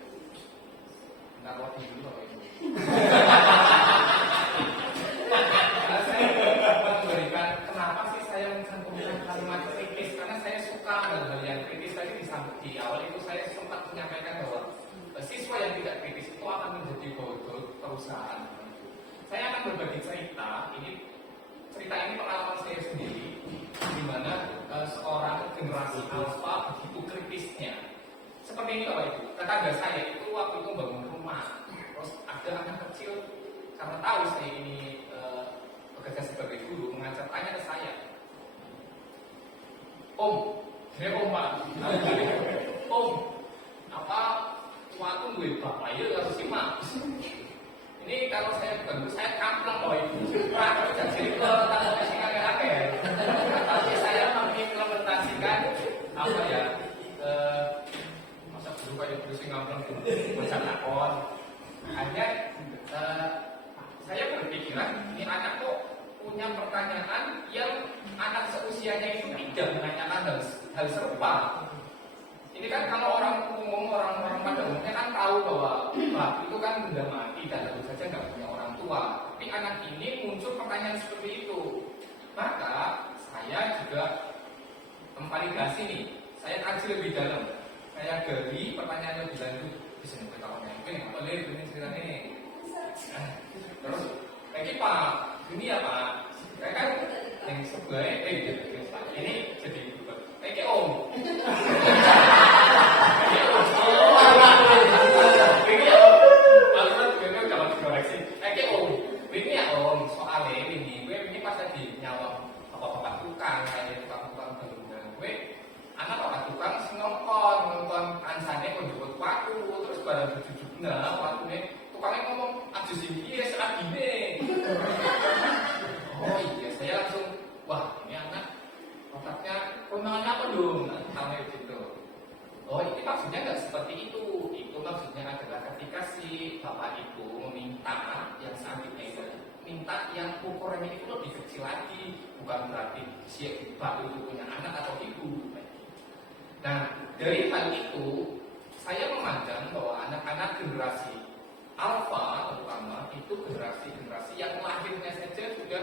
Nggak lagi dulu Bapak Ibu. Saya memberikan kenapa sih saya mencantumkan kalimat kritis, karena saya suka hal yang kritis. Tadi di awal itu saya sempat menyampaikan bahwa siswa yang tidak kritis itu akan menjadi bobot perusahaan. Saya akan berbagi cerita ini pengalaman saya sendiri, di mana seorang generasi alfa begitu kritisnya. Seperti ini Bapak Ibu, tetangga saya itu waktu itu bangun rumah, terus ada anak kecil karena tahu saya ini bekerja sebagai guru, mengajak tanya ke saya, Om, Om, apa waktu gue bapak ya harus simak. Ini kalau saya bukan guru, saya kamplang Bapak Ibu. Wah, jadi kalau tak singkat tapi saya mengimplementasikan apa ya? Masa guru kayak guru sing kamplang baca lakon. Hanya saya berpikiran ini anak kok punya pertanyaan yang anak seusianya itu tidak menanyakan hal serupa. Ini kan kalau orang umum, orang pada umumnya kan tahu bahwa itu kan benda mati dan tentu saja nggak punya orang tua. Tapi anak ini muncul pertanyaan seperti itu. Maka saya juga memvalidasi nih. Saya kaji lebih dalam. Saya gali pertanyaan lebih lanjut. Bisa nih bertanya ini boleh ini ceritanya ini. Terus lagi Pak, ini ya Pak. Saya kan yang sebelah ini jadi kayak Om. Soalnya ini pas lagi nyawang bapak tukang kayak tukang bangunan anak bapak tukang nonton ansane konjot waktu terus barang jujurnya waktunya tukangnya ngomong aja sini ya saat ini. Oh iya, saya langsung wah ini anak otaknya konongannya apa dong sampai gitu. Oh ini maksudnya nggak seperti itu maksudnya adalah ketika si bapak itu meminta yang selanjutnya itu minta yang ukurannya itu lebih kecil lagi, bukan berarti si bapak itu punya anak atau ibu. Nah dari hal itu saya memandang bahwa anak-anak generasi alfa terutama itu generasi yang lahirnya saja sudah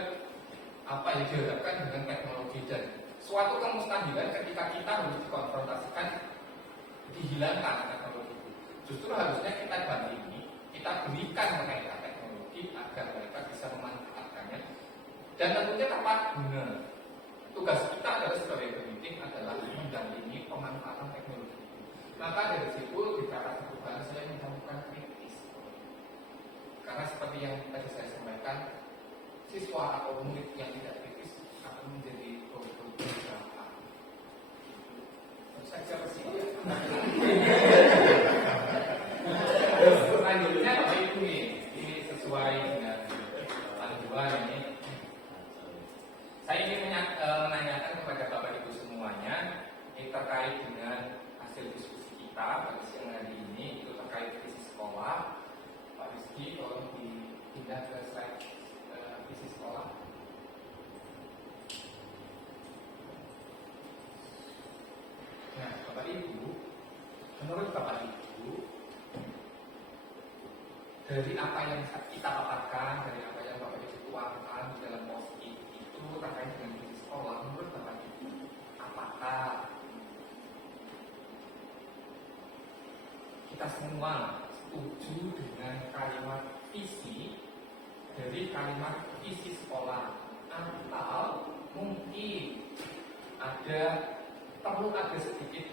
dihadapkan dengan teknologi dan suatu kemustahilan ketika kita harus dikonfrontasikan dihilangkan teknologi. Justru harusnya kita bandingi, kita berikan mereka teknologi agar mereka bisa memanfaatkannya dan tentunya tepat guna. Tugas kita adalah sebagai pendidik adalah mendampingi pemanfaatan teknologi. Maka dari situ di kata perubahan saya menemukan kritis. Karena seperti yang tadi saya sampaikan, siswa atau murid yang tidak kritis akan menjadi korban bersama. Saya percaya. Selanjutnya Bapak Ibu ini sesuai dengan panduan ini. Saya ingin menanyakan kepada Bapak Ibu semuanya terkait dengan hasil diskusi kita pada siang hari ini itu terkait visi sekolah. Pak Rizky tolong dipindah ke slide visi sekolah. Nah, Bapak Ibu, menurut Bapak Ibu, dari apa yang kita paparkan, dari apa yang Bapak Ibu tuangkan di dalam post-it itu terkait dengan visi sekolah, menurut Bapak Ibu, apakah kita semua setuju dengan kalimat visi dari kalimat visi sekolah, atau mungkin perlu ada sedikit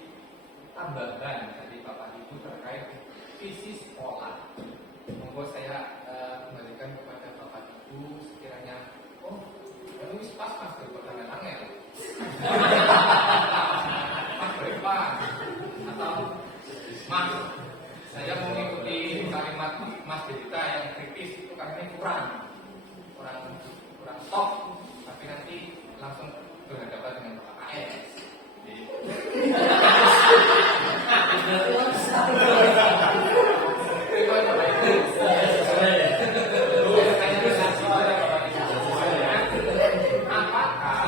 tambahan dari Bapak Ibu terkait visi sekolah? Monggo saya kembalikan kepada Bapak Ibu sekiranya ini pas dari pertanyaan angel Mas Brepan atau Mas saya mau mengikuti kalimat Mas Dita yang kritis itu karena ini kurang stop, tapi nanti langsung berhadapan dengan Pak AS. Apakah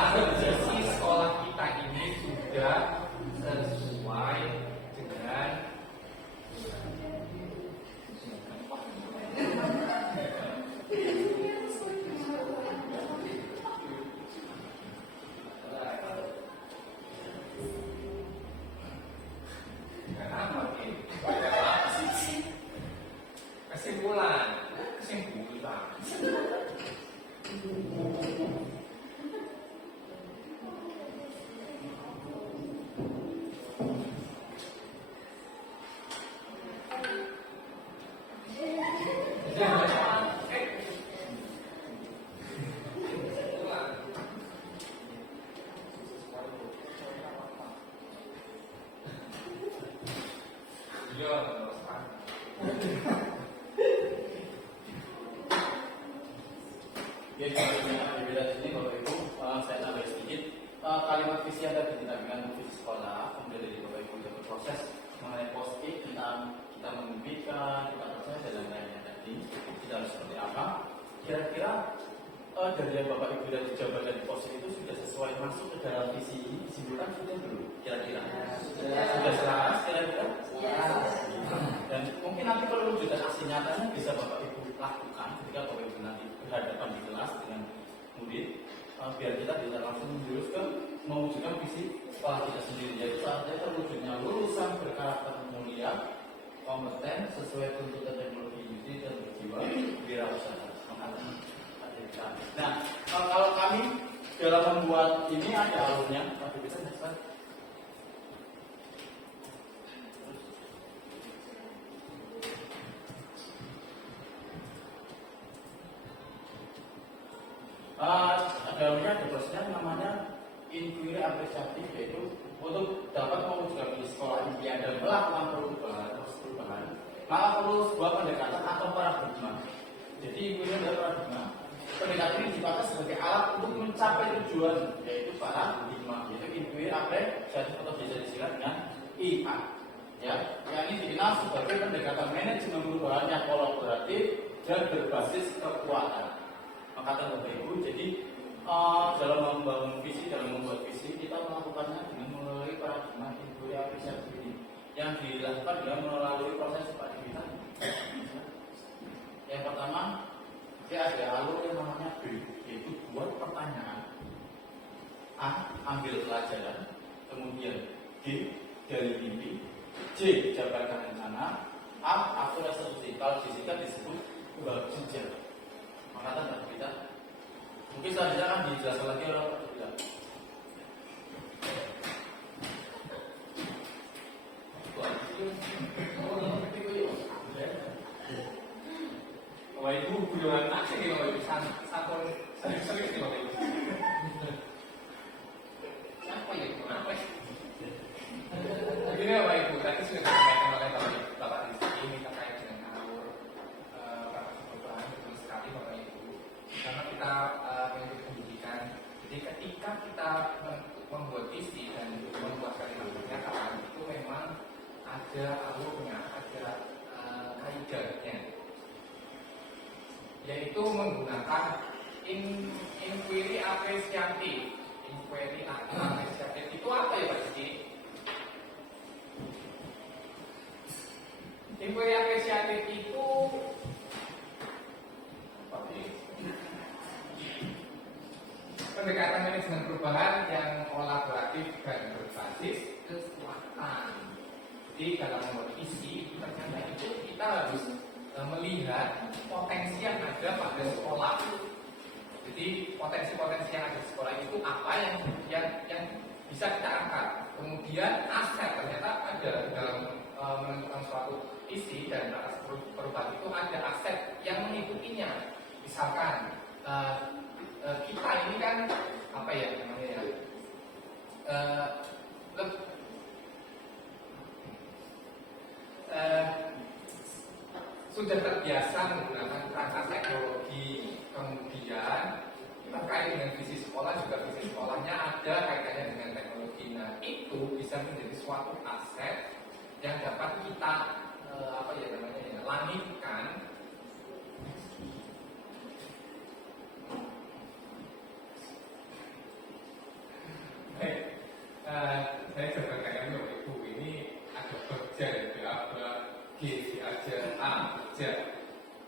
kira dari yang Bapak Ibu dan jawaban dari posisi itu sudah sesuai masuk ke dalam visi disimpulkan sudah belum? Kira-kira sudah selaras kira-kira? Dan mungkin nanti perwujudan aksi nyatanya bisa Bapak Ibu lakukan ketika Bapak Ibu nanti berhadapan di kelas dengan murid, biar kita bisa langsung menjurus ke mewujudkan visi sekolah kita sendiri, yaitu saatnya terwujudnya lulusan berkarakter mulia, kompeten, sesuai tuntutan teknologi industri dan berjiwa wirausaha. Nah, kalau kami dalam membuat ini ada alurnya, tapi bisa next. Dalamnya ada prosesnya namanya inquiry apresiatif, yaitu untuk dapat mewujudkan di sekolah impian dan melakukan perubahan, maka perlu sebuah pendekatan atau paradigma. Jadi inquiry adalah paradigma. Pendekatan ini dipakai sebagai alat untuk mencapai tujuan, yaitu paradigma, yaitu inquiry apresiatif atau bisa disingkat dengan IA. Ya, yang ini dikenal sebagai pendekatan manajemen perubahan yang kolaboratif dan berbasis kekuatan. Maka Bapak Ibu, jadi dalam membangun visi, dalam membuat visi, kita melakukannya dengan melalui paradigma inquiry apresiatif ini, yang dilakukan dengan melalui proses seperti kita. Yang pertama, ada alur yang namanya B, yaitu buat pertanyaan. A, ambil pelajaran. Kemudian G, gali mimpi. C, jabarkan rencana. A, atur eksekusi. Kalau disingkat disebut jenjang. Maka tanda kita mungkin selanjutnya akan dijelaskan lagi oleh Pak Dila. Bapak Ibu guyonan taksi nih Bapak Ibu, satu serius nih Bapak Ibu. Siapa ya? Kenapa? Begini Bapak Ibu, tadi sudah disampaikan oleh Bapak Rizky ini terkait dengan alur perubahan, betul sekali Bapak Ibu. Karena kita mengikuti pendidikan, jadi ketika kita membuat visi dan membuat pernyataan itu memang ada alurnya, ada kaidahnya, yaitu menggunakan inquiry apresiatif. Inquiry apresiatif itu apa ya Pak Rizky? Inquiry apresiatif itu pendekatan manajemen perubahan yang kolaboratif dan berbasis kekuatan. Jadi dalam membuat visi, ternyata itu kita harus melihat potensi yang ada pada sekolah. Jadi potensi-potensi yang ada di sekolah itu apa yang bisa kita angkat. Kemudian aset, ternyata ada dalam menentukan suatu visi dan atas perubahan itu ada aset yang mengikutinya. Misalkan kita ini kan apa ya namanya ya, sudah terbiasa menggunakan perangkat teknologi, kemudian terkait dengan visi sekolah juga visi sekolahnya ada kaitannya dengan teknologi. Nah itu bisa menjadi suatu aset yang dapat kita apa ya namanya ya, langitkan. Saya sebenarnya Bapak Ibu ini ada kerja G aja A kerja.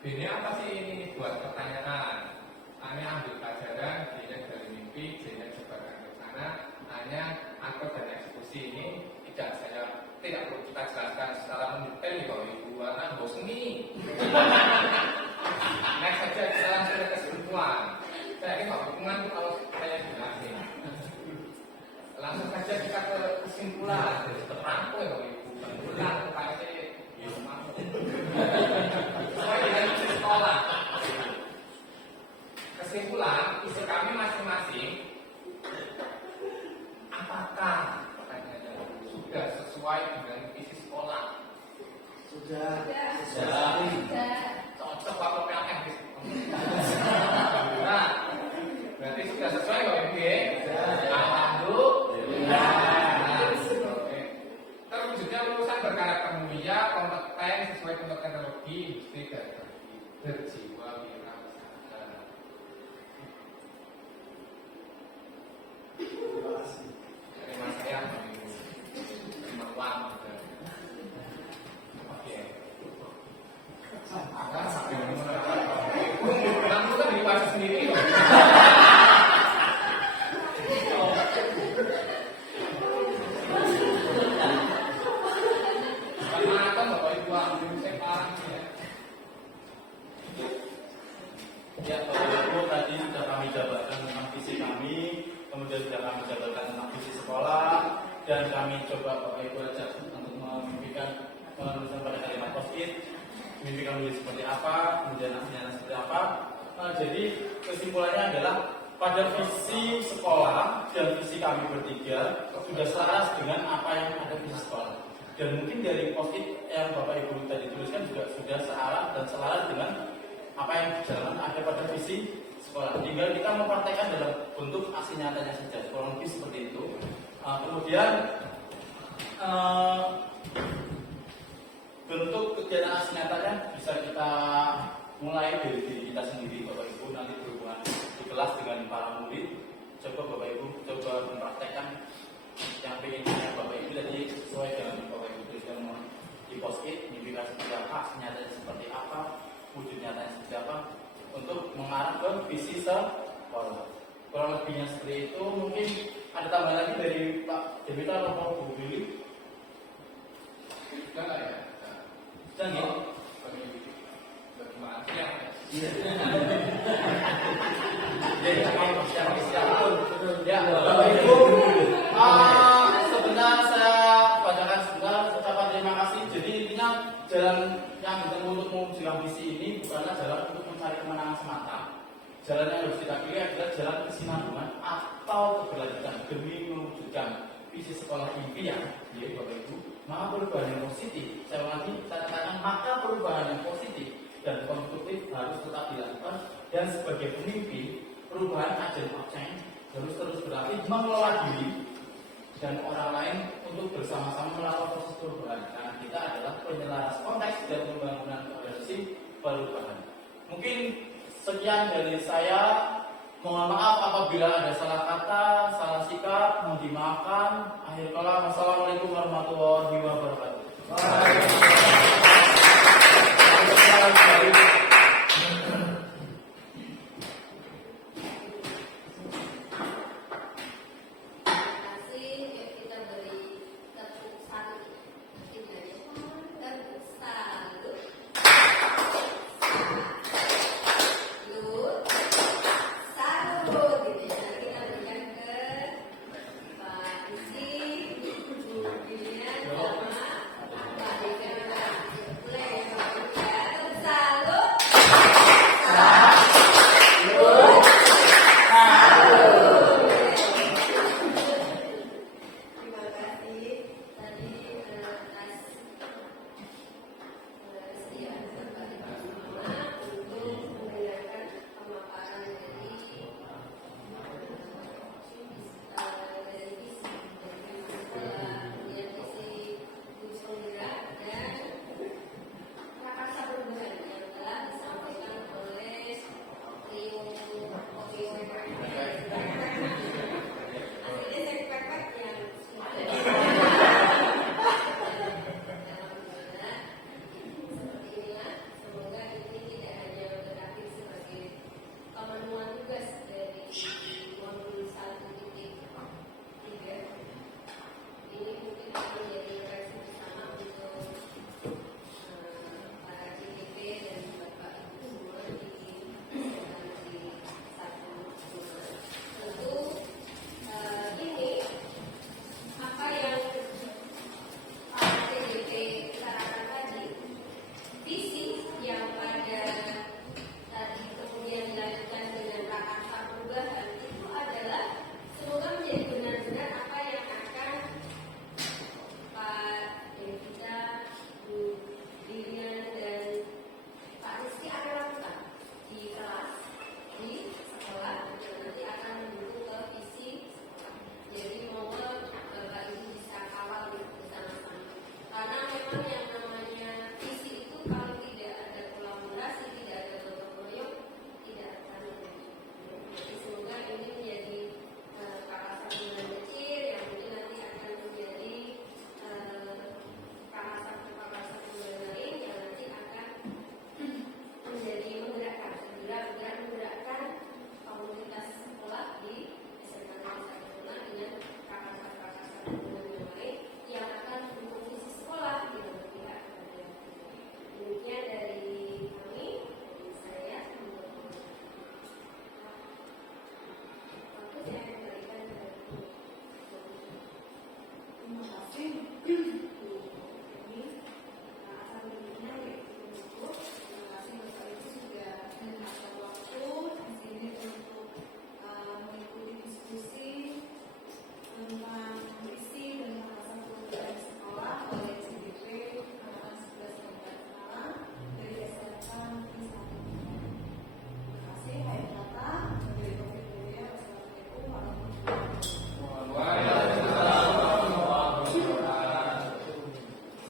B ini apa sih ini buat pertanyaan? A-nya ambil pelajaran, B-nya dari mimpi, C-nya jabarkan rencana, A-nya atur dan eksekusi. Ini tidak perlu kita jelaskan secara mendetail nih Bapak Ibu, karena bosan nih. Next saja kita langsung ke kesimpulan. Saya yakin Bapak Ibu kan kalau saya jelasin. Langsung saja kita ke kesimpulan. Terangkum ya Bapak Ibu. Kesimpulan supaya saya sesuai dengan isi sekolah. Kesimpulan isi kami masing-masing. Apakah sudah sesuai dengan isi sekolah? Sudah. Cocok Pak PLN. Nah, berarti sudah sesuai Bapak Ibu ya? Alhamdulillah. Terwujudnya lulusan berkarakter mulia, kompeten sesuai tuntutan teknologi, industri dan berjiwa wirausaha. Akan sampai kamu kan dibaca sendiri loh. Kan Bapak Ibu ambil saya parah ya. Ya, Bapak Ibu tadi sudah kami jabarkan tentang visi kami, kemudian sudah kami jabarkan tentang visi sekolah, dan kami coba Bapak Ibu ajak untuk memimpikan penulisan pada kalimat post-it, mimpikan menulis seperti apa, kemudian aksinya seperti apa. Jadi kesimpulannya adalah pada visi sekolah dan visi kami bertiga sudah selaras dengan apa yang ada di sekolah. Dan mungkin dari post-it yang Bapak Ibu tadi tuliskan juga sudah searah dan selaras dengan apa yang berjalan ada pada visi sekolah. Tinggal kita mempraktekkan dalam bentuk aksi nyatanya saja, kurang lebih seperti itu. Kemudian bentuk kegiatan aksi nyatanya bisa kita mulai dari diri kita sendiri, Bapak Ibu, nanti berhubungan di kelas dengan para murid. Coba Bapak Ibu coba mempraktekkan yang pengennya Bapak Ibu tadi sesuai dengan Bapak Ibu tuliskan di post-it, mimpikan seperti apa, aksi nyatanya seperti apa, wujud nyatanya seperti apa, untuk mengarah ke visi sekolah. Kurang lebihnya seperti itu. Mungkin ada tambahan lagi dari Pak Devita atau Bu Billy? Enggak ya? Jangan. Bagaimana ya? Ya, Bapak Ibu, sebentar saya bacakan sebentar ucapan terima kasih. Jadi intinya jalan yang ditempuh untuk mewujudkan visi ini bukanlah jalan untuk mencari kemenangan semata. Jalan yang harus kita pilih adalah jalan kesinambungan atau keberlanjutan demi mewujudkan visi sekolah impian, ya Bapak Ibu. Maka perubahan yang positif, saya ulangi, saya katakan maka perubahan yang positif dan konstruktif harus tetap dilakukan, dan sebagai pemimpin perubahan agent of change harus terus berlatih mengelola diri dan orang lain untuk bersama-sama melakukan proses perubahan, karena kita adalah penyelaras konteks dan pembangunan koherensi perubahan. Mungkin sekian dari saya. Mohon maaf apabila ada salah kata, salah sikap, mohon dimaafkan. Akhir kala, wassalamualaikum warahmatullahi wabarakatuh.